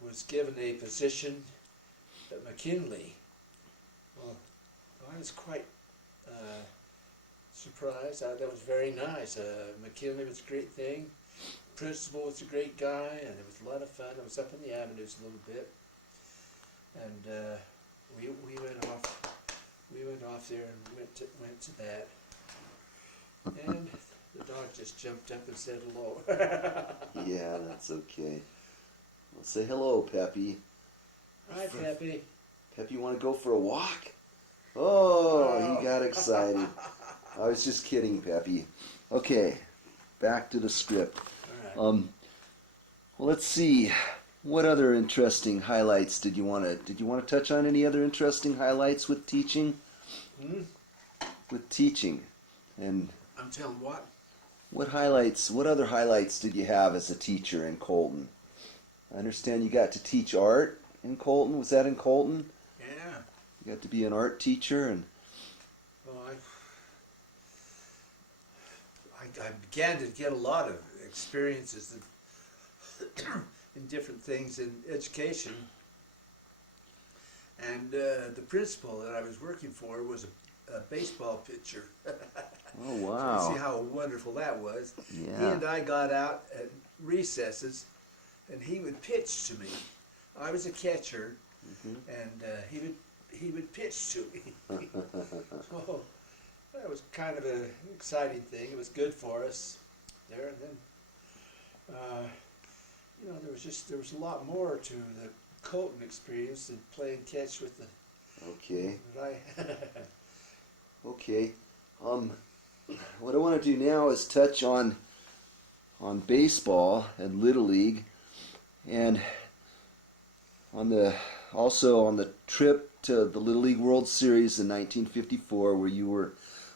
was given a position at McKinley. Well, I was quite surprised. That was very nice. McKinley was a great thing. Principal was a great guy, and it was a lot of fun. I was up in the avenues a little bit, and we went off there and went to that, and the dog just jumped up and said hello. Yeah, that's okay. Well, say hello, Peppy. Hi, Peppy. Peppy, you want to go for a walk? Oh, he got excited. I was just kidding, Peppy. Okay, back to the script. All right. Well, let's see. What other interesting highlights did you want to touch on? Any other interesting highlights with teaching? With teaching, and I'm telling what. What other highlights did you have as a teacher in Colton? I understand you got to teach art in Colton. Was that in Colton? Yeah. You got to be an art teacher, and well, I began to get a lot of experiences in different things in education. And the principal that I was working for was a baseball pitcher. Oh, wow. See how wonderful that was? Yeah. He and I got out at recesses, and he would pitch to me. I was a catcher, and he would pitch to me. So that was kind of an exciting thing. It was good for us there. And then, you know, there was a lot more to the Colton experience than playing catch with the. Okay. But Okay. What I want to do now is touch on baseball and Little League, and also on the trip to the Little League World Series in 1954, where you were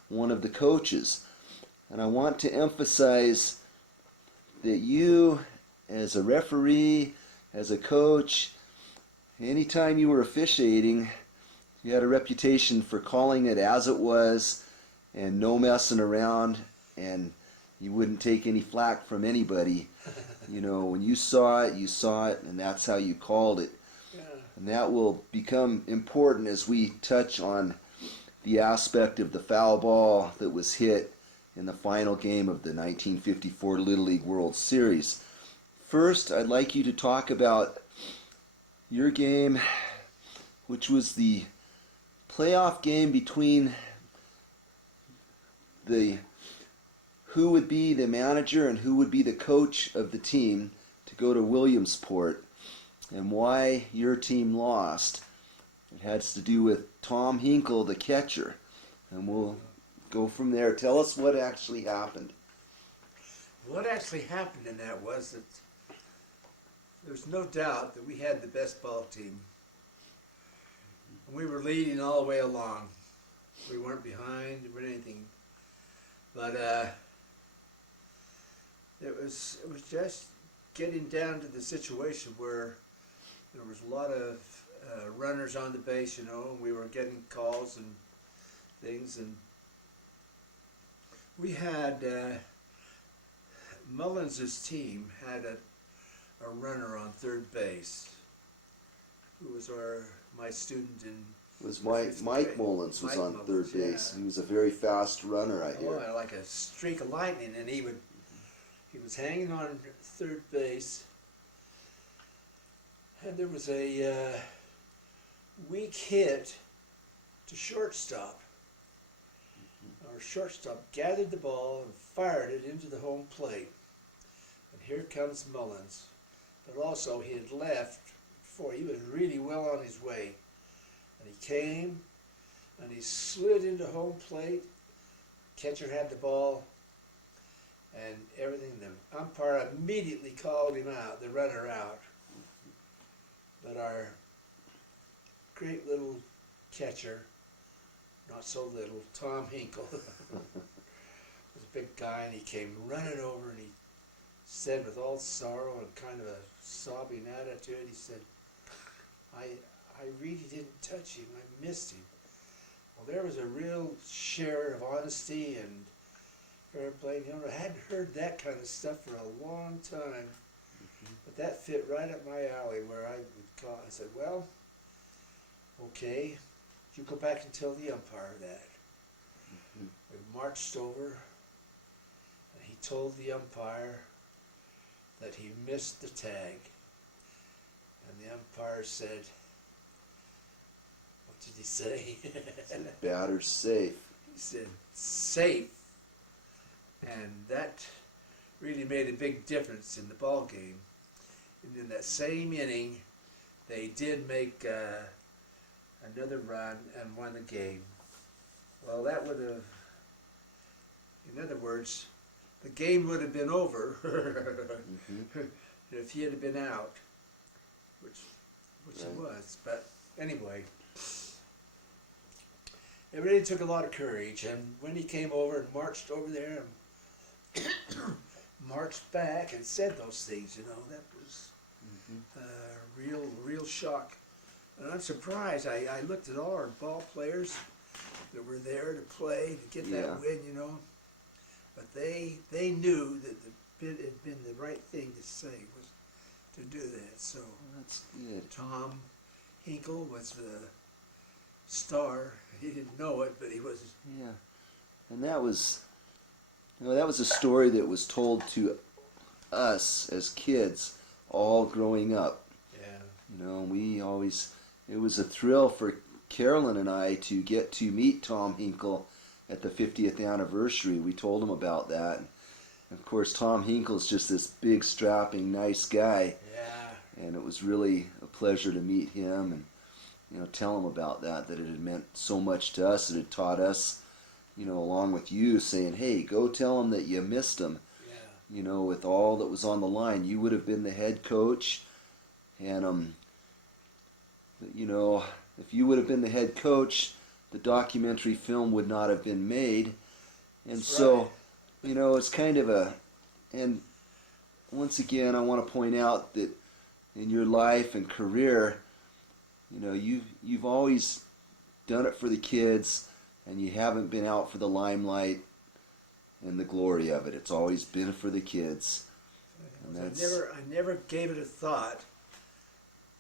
one of the coaches. And I want to emphasize that you, as a referee, as a coach, anytime you were officiating, you had a reputation for calling it as it was and no messing around, and you wouldn't take any flack from anybody. You know, when you saw it, and that's how you called it. Yeah. And that will become important as we touch on the aspect of the foul ball that was hit in the final game of the 1954 Little League World Series. First, I'd like you to talk about your game, which was the playoff game between who would be the manager and who would be the coach of the team to go to Williamsport, and why your team lost. It has to do with Tom Hinkle, the catcher. And we'll go from there. Tell us what actually happened. What actually happened in that was that there's no doubt that we had the best ball team. We were leading all the way along. We weren't behind or anything. But it was just getting down to the situation where there was a lot of runners on the base, you know, and we were getting calls and things, and we had Mullins' team had a runner on third base who was my student in. It was Mike Mullins was on third base. Yeah. He was a very fast runner, I hear. Oh, like a streak of lightning, and he was hanging on third base, and there was a weak hit to shortstop. Our shortstop gathered the ball and fired it into the home plate. And here comes Mullins. But also he had left before. He was really well on his way. And he came and he slid into home plate. Catcher had the ball and everything. The umpire immediately called him out, the runner out. But our great little catcher, not so little, Tom Hinkle, was a big guy, and he came running over and he said with all sorrow and kind of a sobbing attitude, he said, I really didn't touch him, I missed him. Well, there was a real share of honesty and fair play. You know, I hadn't heard that kind of stuff for a long time, but that fit right up my alley where I would call. I said, well, okay, you go back and tell the umpire that. We marched over, and he told the umpire that he missed the tag. And the umpire said, what did he say? He said, batter's safe. He said, safe. And that really made a big difference in the ball game. And in that same inning, they did make another run and won the game. Well, that would have, in other words, the game would have been over if he had been out, which right. It was. But anyway, it really took a lot of courage. And when he came over and marched over there and marched back and said those things, you know, that was real shock. And I'm surprised. I looked at all our ball players that were there to play, to get that win, you know. But they knew that it had been the right thing to say, was to do that. So that's good. Tom Hinkle was the star. He didn't know it, but he was. Yeah. And that was, you know, that was a story that was told to us as kids all growing up. Yeah. You know, we always, it was a thrill for Carolyn and I to get to meet Tom Hinkle at the 50th anniversary. We told him about that. And of course, Tom Hinkle's just this big, strapping, nice guy. Yeah. And it was really a pleasure to meet him and, you know, tell him about that it had meant so much to us. It had taught us, you know, along with you, saying, hey, go tell him that you missed him. Yeah. You know, with all that was on the line. You would have been the head coach. And, you know, if you would have been the head coach, the documentary film would not have been made. And That's so, right. You know, it's kind of a, and once again, I want to point out that in your life and career, you know, you've always done it for the kids, and you haven't been out for the limelight and the glory of it. It's always been for the kids. And I never gave it a thought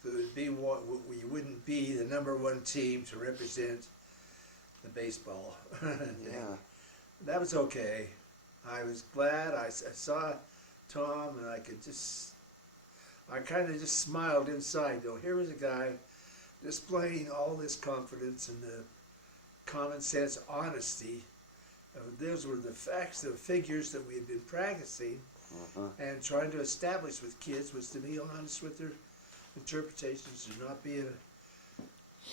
that it would be we wouldn't be the #1 team to represent the baseball. Yeah. That was okay. I was glad. I saw Tom, and I kind of just smiled inside. Though here was a guy displaying all this confidence and the common sense honesty. Those were the facts, the figures that we had been practicing and trying to establish with kids, was to be honest with their interpretations and not be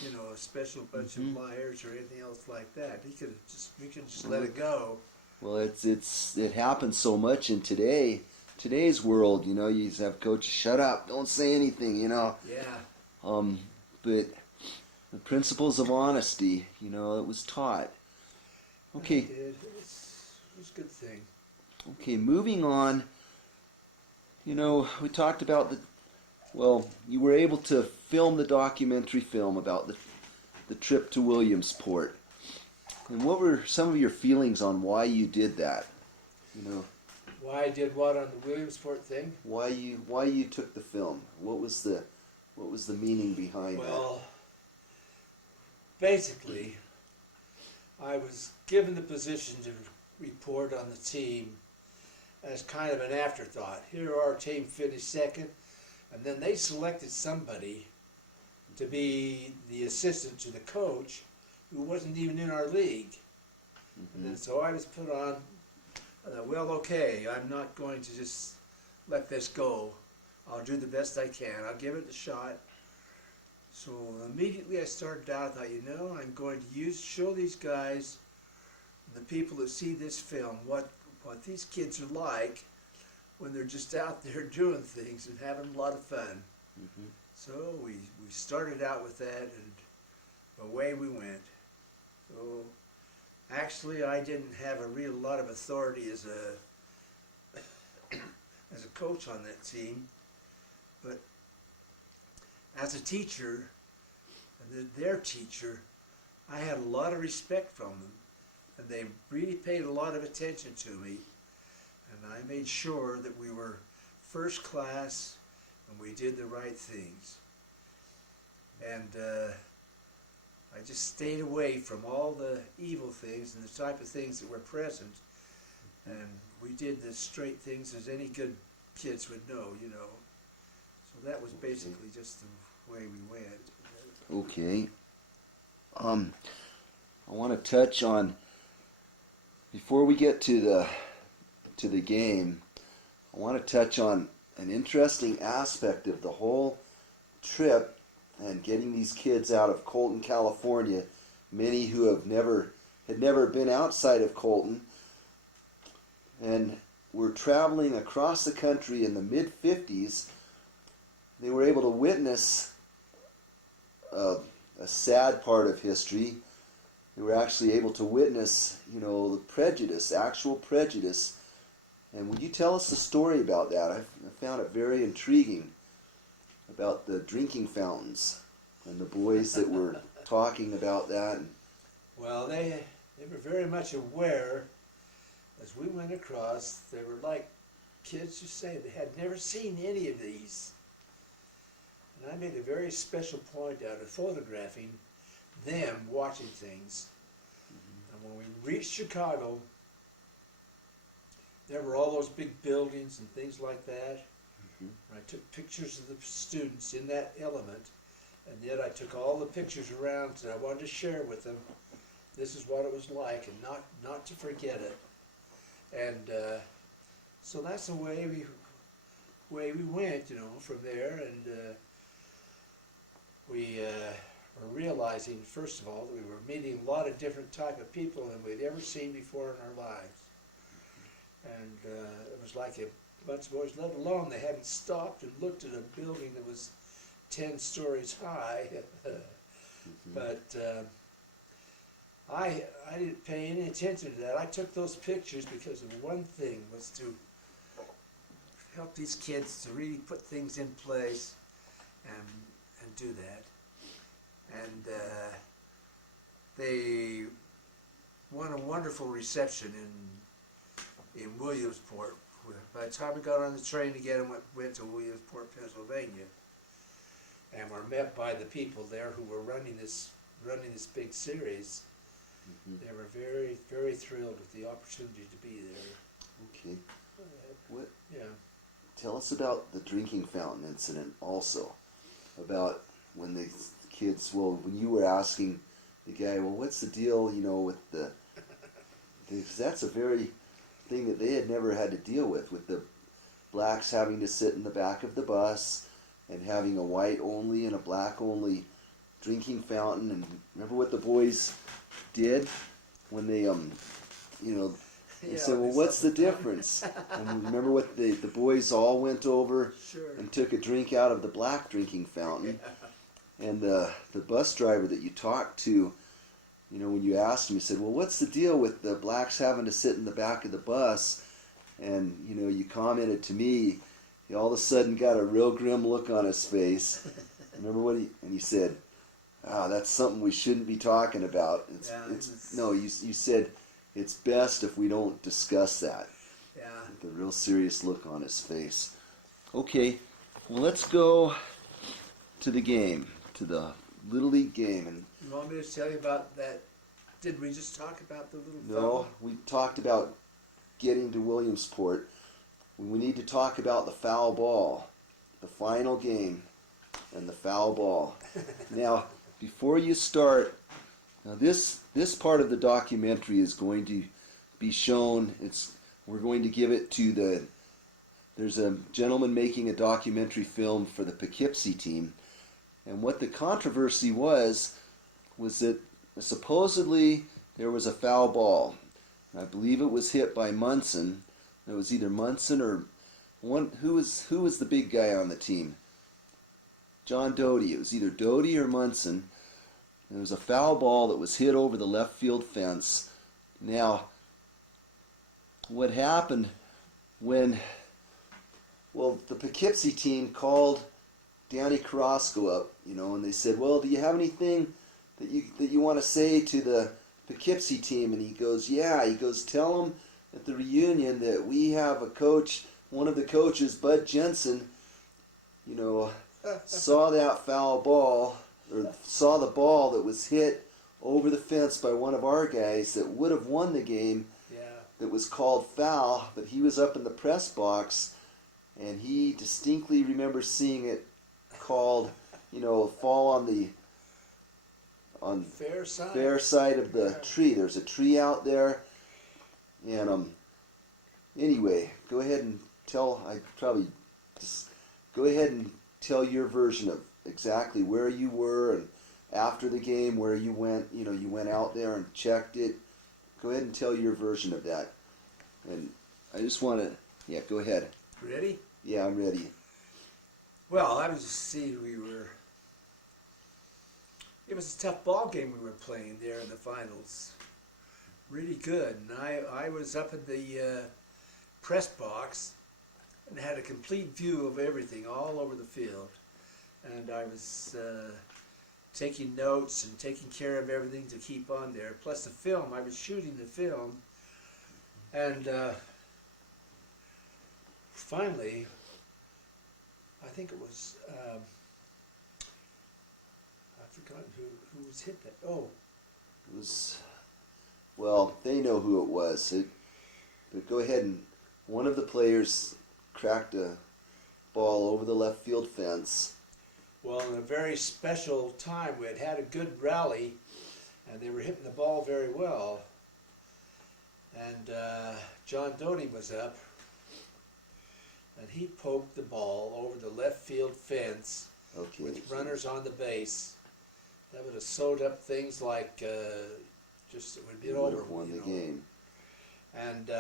a special bunch of liars or anything else like that. We could just let it go. Well, it happens so much in today's world. You just have coaches shut up, don't say anything. Yeah. But the principles of honesty, it was taught. Okay. It was a good thing. Okay, moving on. We talked about you were able to film the documentary film about the trip to Williamsport. And what were some of your feelings on why you did that? Why I did what on the Williamsport thing? Why you took the film? What was the meaning behind that? Well, basically, I was given the position to report on the team as kind of an afterthought. Here our team finished second, and then they selected somebody to be the assistant to the coach who wasn't even in our league. And then so I was put on, okay, I'm not going to just let this go. I'll do the best I can. I'll give it a shot. So immediately I started out, I thought, I'm going to show these guys, the people that see this film, what these kids are like when they're just out there doing things and having a lot of fun. So we started out with that, and away we went. So actually, I didn't have a lot of authority as a coach on that team, but as a teacher, and their teacher, I had a lot of respect from them, and they really paid a lot of attention to me, and I made sure that we were first class and we did the right things. And I just stayed away from all the evil things and the type of things that were present, and we did the straight things as any good kids would know. So that was basically just the way we went. Okay. I want to touch on, before we get to the game, I want to touch on an interesting aspect of the whole trip and getting these kids out of Colton, California, many who had never been outside of Colton, and were traveling across the country in the mid-50s. They were able to witness a sad part of history. They were actually able to witness, the prejudice, actual prejudice. And would you tell us the story about that? I found it very intriguing, about the drinking fountains and the boys that were talking about that. Well, they were very much aware as we went across. They were like kids who say they had never seen any of these. And I made a very special point out of photographing them watching things. And when we reached Chicago, there were all those big buildings and things like that. I took pictures of the students in that element, and yet I took all the pictures around that I wanted to share with them. This is what it was like, and not to forget it. And so that's the way we went, from there. And we were realizing, first of all, that we were meeting a lot of different type of people than we'd ever seen before in our lives. And it was like a bunch of boys, let alone they hadn't stopped and looked at a building that was 10 stories high. But I didn't pay any attention to that. I took those pictures because of one thing, was to help these kids to really put things in place and do that. And they won a wonderful reception in Williamsport. By the time we got on the train again and went to Williamsport, Pennsylvania, and were met by the people there who were running this big series, they were very, very thrilled with the opportunity to be there. Okay. What? Yeah. Tell us about the drinking fountain incident also. About when the kids, when you were asking the guy, what's the deal, with because that's a very thing that they had never had to deal with the blacks having to sit in the back of the bus and having a white only and a black only drinking fountain, and remember what the boys did when they they said, well, what's the difference? And remember what the boys all went over and took a drink out of the black drinking fountain. And the bus driver that you talked to, when you asked him, he said, well, what's the deal with the blacks having to sit in the back of the bus? And, you commented to me, he all of a sudden got a real grim look on his face. Remember what he said, that's something we shouldn't be talking about. You said, it's best if we don't discuss that. Yeah. With a real serious look on his face. Okay, well, let's go to the game, to the Little League game. And you want me to tell you about that? Did we just talk about the little No, fellow? we talked about getting to Williamsport. We need to talk about the foul ball, the final game, and the foul ball. Now, before you start, this part of the documentary is going to be shown. We're going to give it to there's a gentleman making a documentary film for the Poughkeepsie team, and what the controversy was that supposedly there was a foul ball. I believe it was hit by Munson. It was either Munson or one. Who was the big guy on the team? John Doty. It was either Doty or Munson. There was a foul ball that was hit over the left field fence. Now, what happened when, the Poughkeepsie team called Danny Carrasco up, and they said, well, do you have anything that you want to say to the Poughkeepsie team? And he goes, yeah. He goes, tell them at the reunion that we have a coach, one of the coaches, Bud Jenson, saw that foul ball, or saw the ball that was hit over the fence by one of our guys that would have won the game. Yeah. That was called foul, but he was up in the press box, and he distinctly remembers seeing it called, fall on the fair side of the tree. There's a tree out there, and anyway, go ahead and tell. Go ahead and tell your version of exactly where you were, and after the game where you went. You went out there and checked it. Go ahead and tell your version of that. And I just want to, go ahead. Ready? Yeah, I'm ready. Well, I was just seeing it was a tough ball game we were playing there in the finals. Really good. And I was up in the press box and had a complete view of everything all over the field. And I was taking notes and taking care of everything to keep on there. Plus the film, I was shooting the film. And finally, I think it was, I've forgotten who was hit that. Oh. It was, they know who it was. But go ahead, and one of the players cracked a ball over the left field fence. Well, in a very special time, we had a good rally, and they were hitting the ball very well. And John Doty was up, and he poked the ball over the left field fence with runners on the base. That would have sewed up things like just it would be over. Won the game. And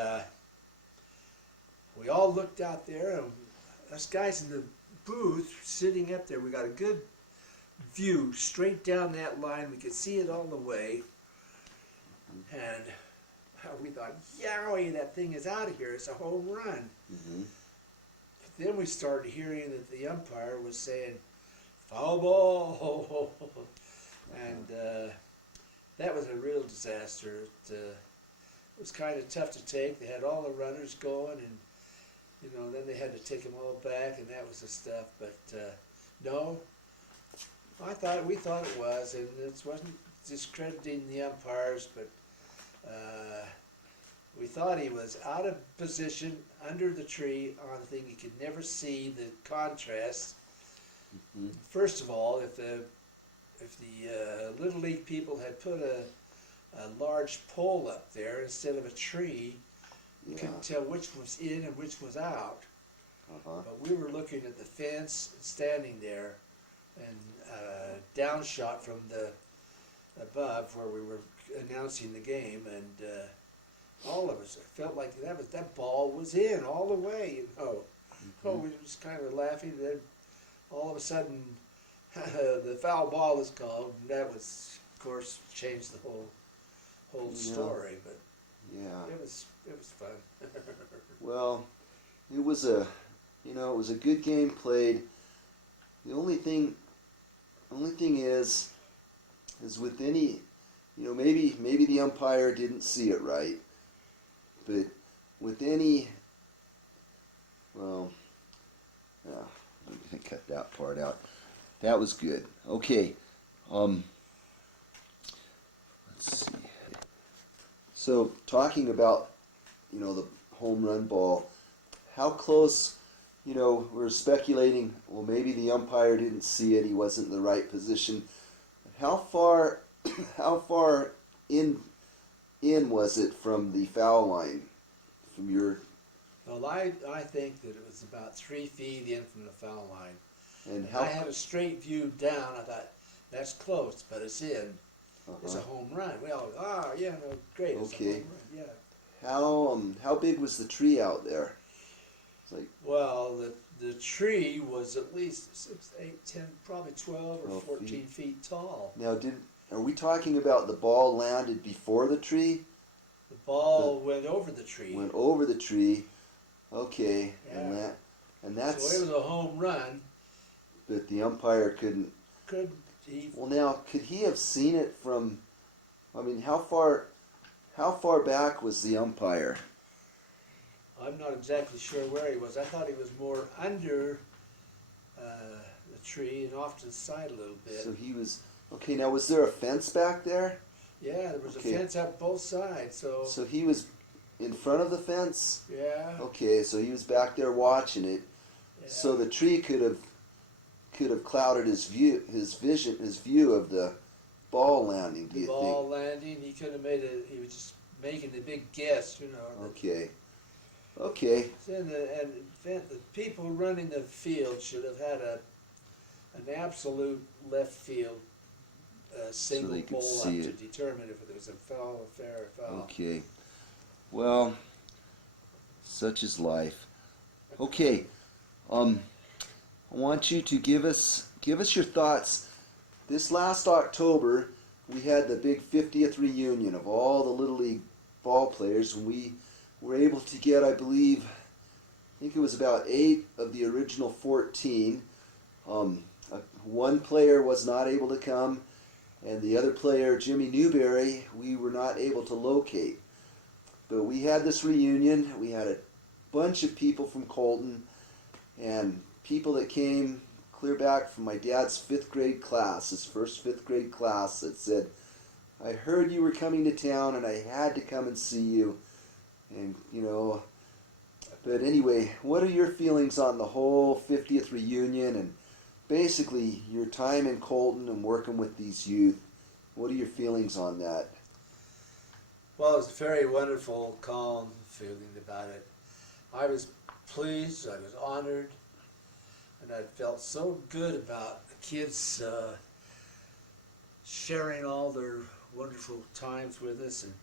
we all looked out there, and us guys in the booth sitting up there, we got a good view straight down that line. We could see it all the way, and we thought, yowie, that thing is out of here. It's a home run. Mm-hmm. But then we started hearing that the umpire was saying, foul ball. And that was a real disaster. It was kind of tough to take. They had all the runners going, and then they had to take them all back, and that was the stuff. But no, we thought it was, and it wasn't discrediting the umpires, but we thought he was out of position under the tree on a thing you could never see the contrast. Mm-hmm. First of all, if the Little League people had put a large pole up there instead of a tree, you couldn't tell which was in and which was out. Uh-huh. But we were looking at the fence and standing there, and down shot from the above where we were announcing the game, and all of us felt like that ball was in all the way, you know. Mm-hmm. Oh, we were just kind of laughing. Then all of a sudden, the foul ball is called, and that was, of course, changed the whole story. But yeah, it was fun. well, it was a good game played. The only thing is with any, maybe the umpire didn't see it right, but with any, well, yeah, I'm gonna cut that part out. That was good. Okay, let's see. So talking about, the home run ball, how close, we're speculating, well, maybe the umpire didn't see it, he wasn't in the right position. How far in was it from the foul line, from your... Well, I think that it was about 3 feet in from the foul line. And I had a straight view down. I thought, that's close, but it's in. It's a Uh-huh. home run. We all, yeah, no, great, it's a Okay. home run, yeah. How big was the tree out there? It's like, Well, the tree was at least 6, 8, 10, probably 12 or 12 14 feet tall. now are we talking about the ball landed before the tree? The ball went over the tree. Went over the tree. Okay, Yeah. and that's... So it was a home run. But the umpire couldn't... Could he? Well, now, could he have seen it from... I mean, how far back was the umpire? I'm not exactly sure where he was. I thought he was more under the tree and off to the side a little bit. So he was... Okay, now, was there a fence back there? Yeah, there was Okay. a fence up both sides, So he was in front of the fence? yeah. Okay, so he was back there watching it. Yeah. So the tree could have clouded his view of the ball landing, do The you ball landing, he could have he was just making a big guess, you know. think? Okay. And the people running the field should have had an absolute left field single they could pole up see to it. determine if it was a foul, a fair or foul. Okay. Well, such is life. Okay. I want you to give us your thoughts. This last October, we had the big 50th reunion of all the Little League ball players, and we were able to get, I think it was about 8 of the original 14. One player was not able to come, and the other player, Jimmy Newberry, we were not able to locate. But we had this reunion. We had a bunch of people from Colton, and people that came clear back from my dad's 5th grade class, his first 5th grade class, that said, I heard you were coming to town and I had to come and see you. And, but anyway, what are your feelings on the whole 50th reunion and basically your time in Colton and working with these youth? What are your feelings on that? Well, it was a very wonderful, calm feeling about it. I was pleased, I was honored, and I felt so good about the kids sharing all their wonderful times with us. And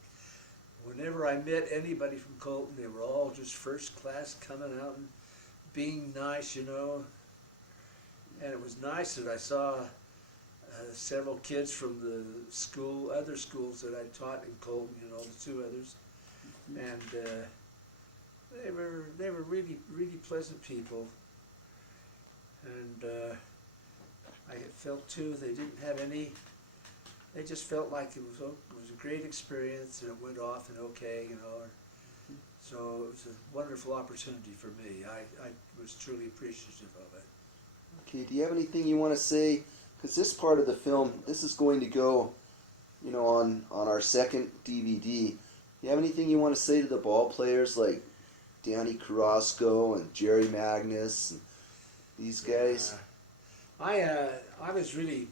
whenever I met anybody from Colton, they were all just first class, coming out and being nice, And it was nice that I saw several kids from the other schools that I taught in Colton, the 2 others. And they were really, really pleasant people. And I felt too they didn't have they just felt like it was a great experience and it went off and okay, So it was a wonderful opportunity for me. I was truly appreciative of it. Okay, do you have anything you want to say? Because this part of the film, this is going to go, on our second DVD. Do you have anything you want to say to the ball players like Danny Carrasco and Jerry Magnus and these guys? I was really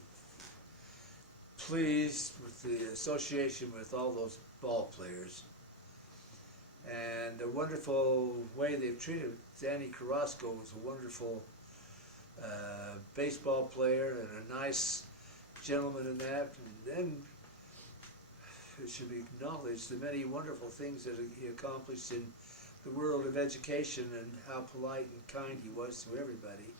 pleased with the association with all those ball players and the wonderful way they've treated Danny Carrasco was a wonderful baseball player and a nice gentleman in that. And then it should be acknowledged the many wonderful things that he accomplished in the world of education and how polite and kind he was to everybody.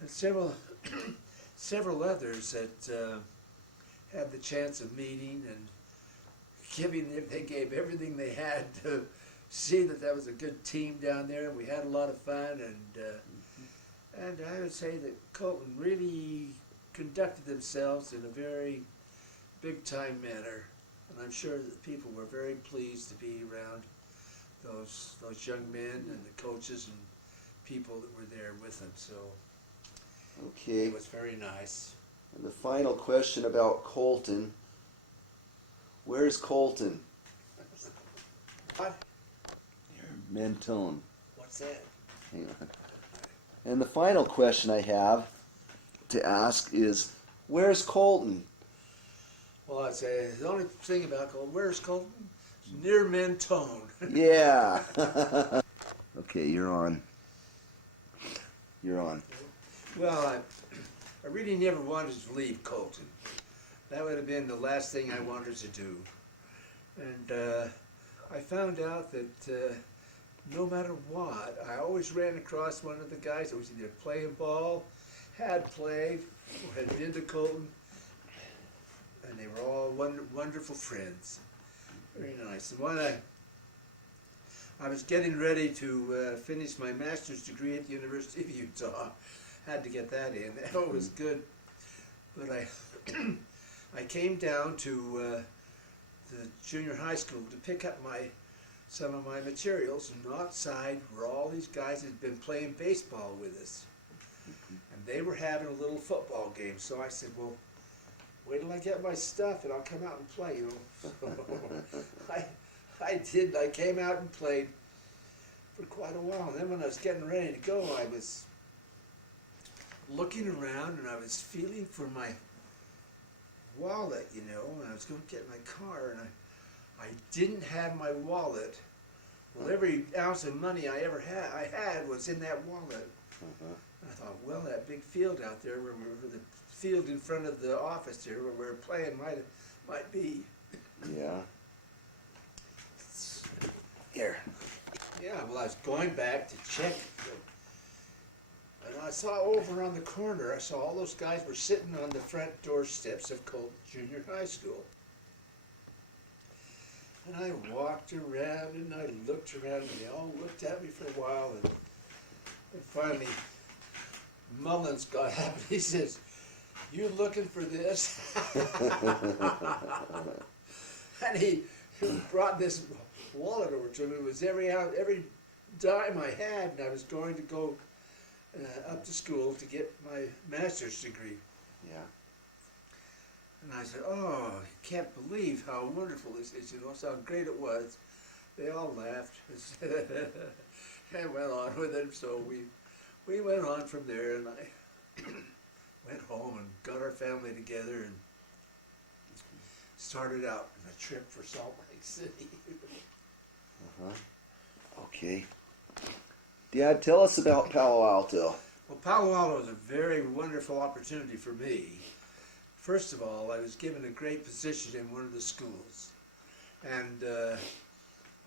And several others that had the chance of meeting and they gave everything they had to see that was a good team down there, and we had a lot of fun, and I would say that Colton really conducted themselves in a very big time manner, and I'm sure that the people were very pleased to be around those young men and the coaches and people that were there with them. So okay. It was very nice. And the final question about Colton. Where's Colton? What? Mentone. What's that? Hang on. And the final question I have to ask is, where's Colton? Well, I'd say the only thing about Colton, where's Colton? It's near Mentone. Yeah. Okay, you're on. You're on. Well, I really never wanted to leave Colton. That would have been the last thing I wanted to do. And I found out that no matter what, I always ran across one of the guys that was either playing ball, had played, or had been to Colton, and they were all wonderful friends. Very nice. And when I was getting ready to finish my master's degree at the University of Utah, had to get that in. That was good. But I came down to the junior high school to pick up some of my materials, and outside were all these guys that had been playing baseball with us. And they were having a little football game, so I said, well, wait till I get my stuff and I'll come out and play, you know. So I did. I came out and played for quite a while. And then when I was getting ready to go, I was looking around and I was feeling for my wallet, you know, and I was going to get my car, and I didn't have my wallet. Well, every ounce of money I had was in that wallet. I thought, well, that big field out there, where the field in front of the office here, where we were playing, might be. Yeah. Here. Yeah. Well, I was going back to check, and I saw over on the corner, I saw all those guys were sitting on the front doorsteps of Colton Junior High School. And I walked around and I looked around, and they all looked at me for a while, and finally Mullins got up and he says, "You looking for this?" And he brought this wallet over to me. It was every dime I had, and I was going to go up to school to get my master's degree. Yeah. And I said, "Oh, I can't believe how wonderful this is, you know, how great it was." They all laughed and went on with it. So we went on from there, and I went home and got our family together and started out on a trip for Salt Lake City. Okay. Dad, tell us about Palo Alto. Well, Palo Alto was a very wonderful opportunity for me. First of all, I was given a great position in one of the schools, and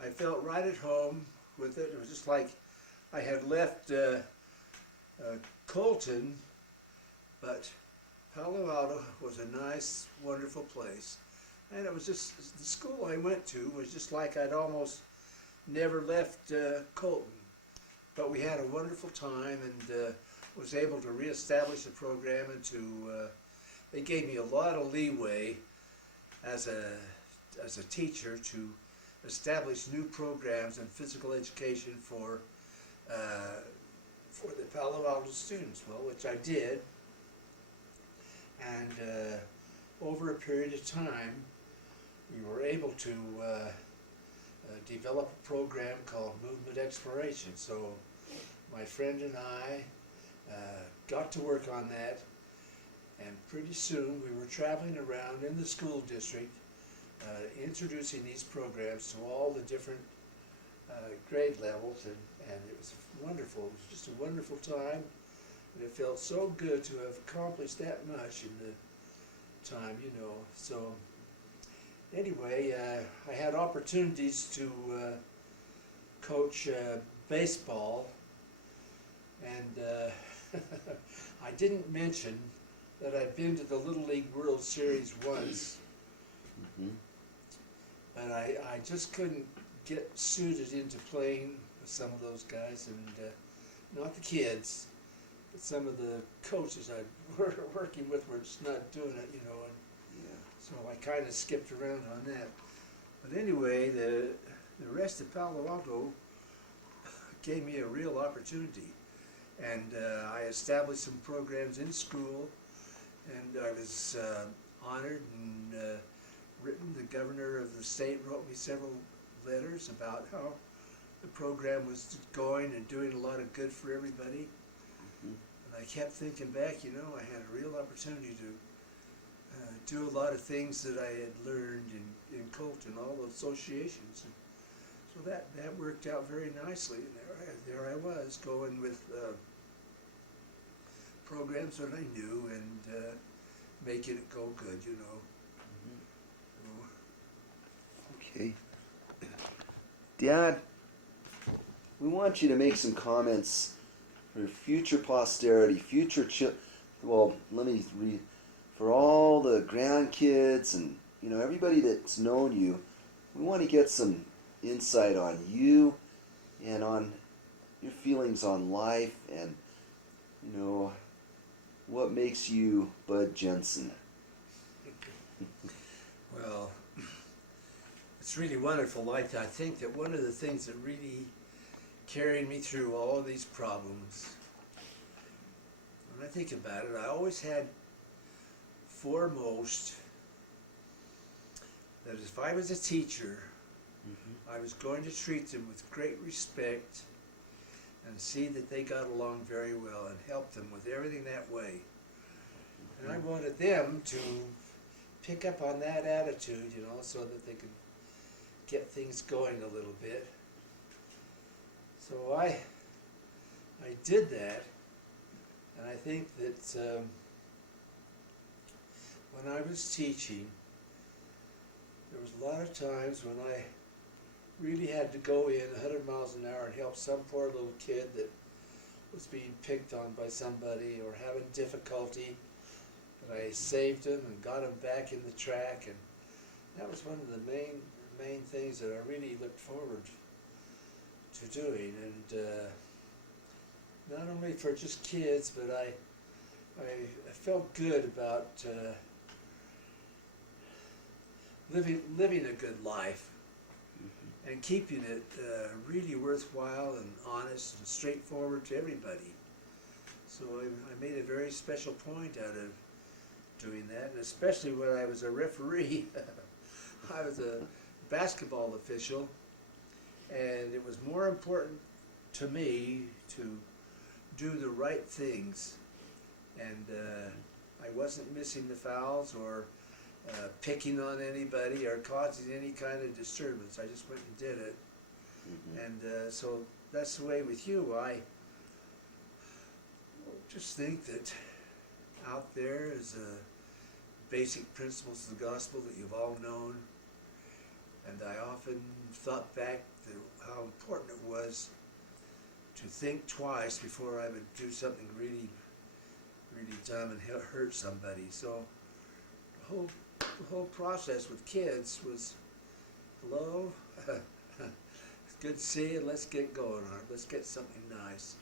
I felt right at home with it. It was just like I had left Colton, but Palo Alto was a nice, wonderful place. And it was just, the school I went to was just like I'd almost never left Colton. But we had a wonderful time, and was able to reestablish the program, and they gave me a lot of leeway as a teacher to establish new programs in physical education for the Palo Alto students, well, which I did. And over a period of time, we were able to develop a program called Movement Exploration. So my friend and I got to work on that, and pretty soon we were traveling around in the school district introducing these programs to all the different grade levels, and it was wonderful. It was just a wonderful time, And it felt so good to have accomplished that much in the time, you know. So anyway, I had opportunities to coach baseball, and I didn't mention that I'd been to the Little League World Series once, but I just couldn't get suited into playing with some of those guys, and not the kids, but some of the coaches I were working with were just not doing it, you know, and so I kind of skipped around on that. But anyway, the rest of Palo Alto gave me a real opportunity, and I established some programs in school, and I was honored and written. The governor of the state wrote me several letters about how the program was going and doing a lot of good for everybody. And I kept thinking back, you know, I had a real opportunity to do a lot of things that I had learned in Colton, all the associations. And so that worked out very nicely. And there I was going with programs that I knew and making it go good, you know. Okay. Dad, we want you to make some comments for future posterity, well, let me read, for all the grandkids and, you know, everybody that's known you, we want to get some insight on you and on your feelings on life and, you know, what makes you Bud Jenson. Well, it's really wonderful. I think that one of the things that really carried me through all of these problems, when I think about it, I always had foremost that if I was a teacher, I was going to treat them with great respect and see that they got along very well and help them with everything that way. And I wanted them to pick up on that attitude, you know, so that they could get things going a little bit. So I did that, and I think that when I was teaching, there was a lot of times when I really had to go in 100 miles an hour and help some poor little kid that was being picked on by somebody or having difficulty, and I saved him and got him back in the track, and that was one of the main things that I really looked forward to doing. And not only for just kids, but I felt good about living a good life and keeping it really worthwhile and honest and straightforward to everybody. So I made a very special point out of doing that, and especially when I was a referee. I was a basketball official, and it was more important to me to do the right things, and I wasn't missing the fouls or picking on anybody or causing any kind of disturbance. I just went and did it. And so that's the way with you. I just think that out there is basic principles of the gospel that you've all known, and I often thought back to how important it was to think twice before I would do something really, really dumb and hurt somebody. So the whole process with kids was, hello, it's good to see you, let's get going on it, let's get something nice.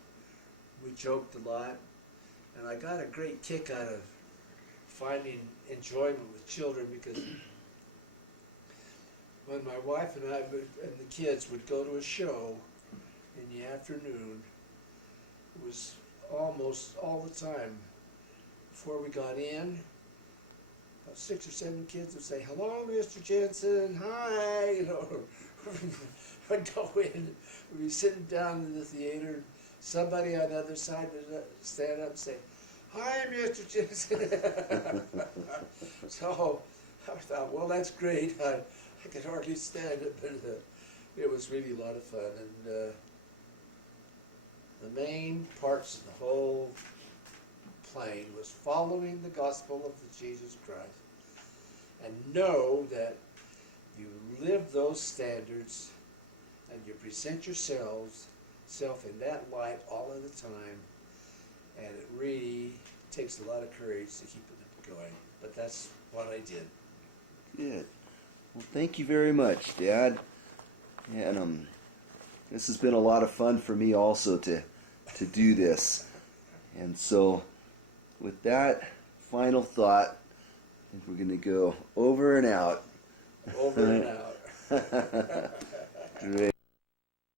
We joked a lot, and I got a great kick out of finding enjoyment with children, because when my wife and I and the kids would go to a show in the afternoon, it was almost all the time before we got in, about 6 or 7 kids would say, "Hello, Mr. Jenson, hi," you know. I'd go in, we'd be sitting down in the theater, and somebody on the other side would stand up and say, "Hi, Mr. Jenson." So I thought, well, that's great. I could hardly stand it, but it was really a lot of fun. And the main parts of the whole plain, was following the gospel of the Jesus Christ, and know that you live those standards and you present self in that light all of the time, and it really takes a lot of courage to keep it going. But that's what I did. Good. Well, thank you very much, Dad. And this has been a lot of fun for me also to do this. And so, with that final thought, I think we're going to go over and out. Over and out. Great.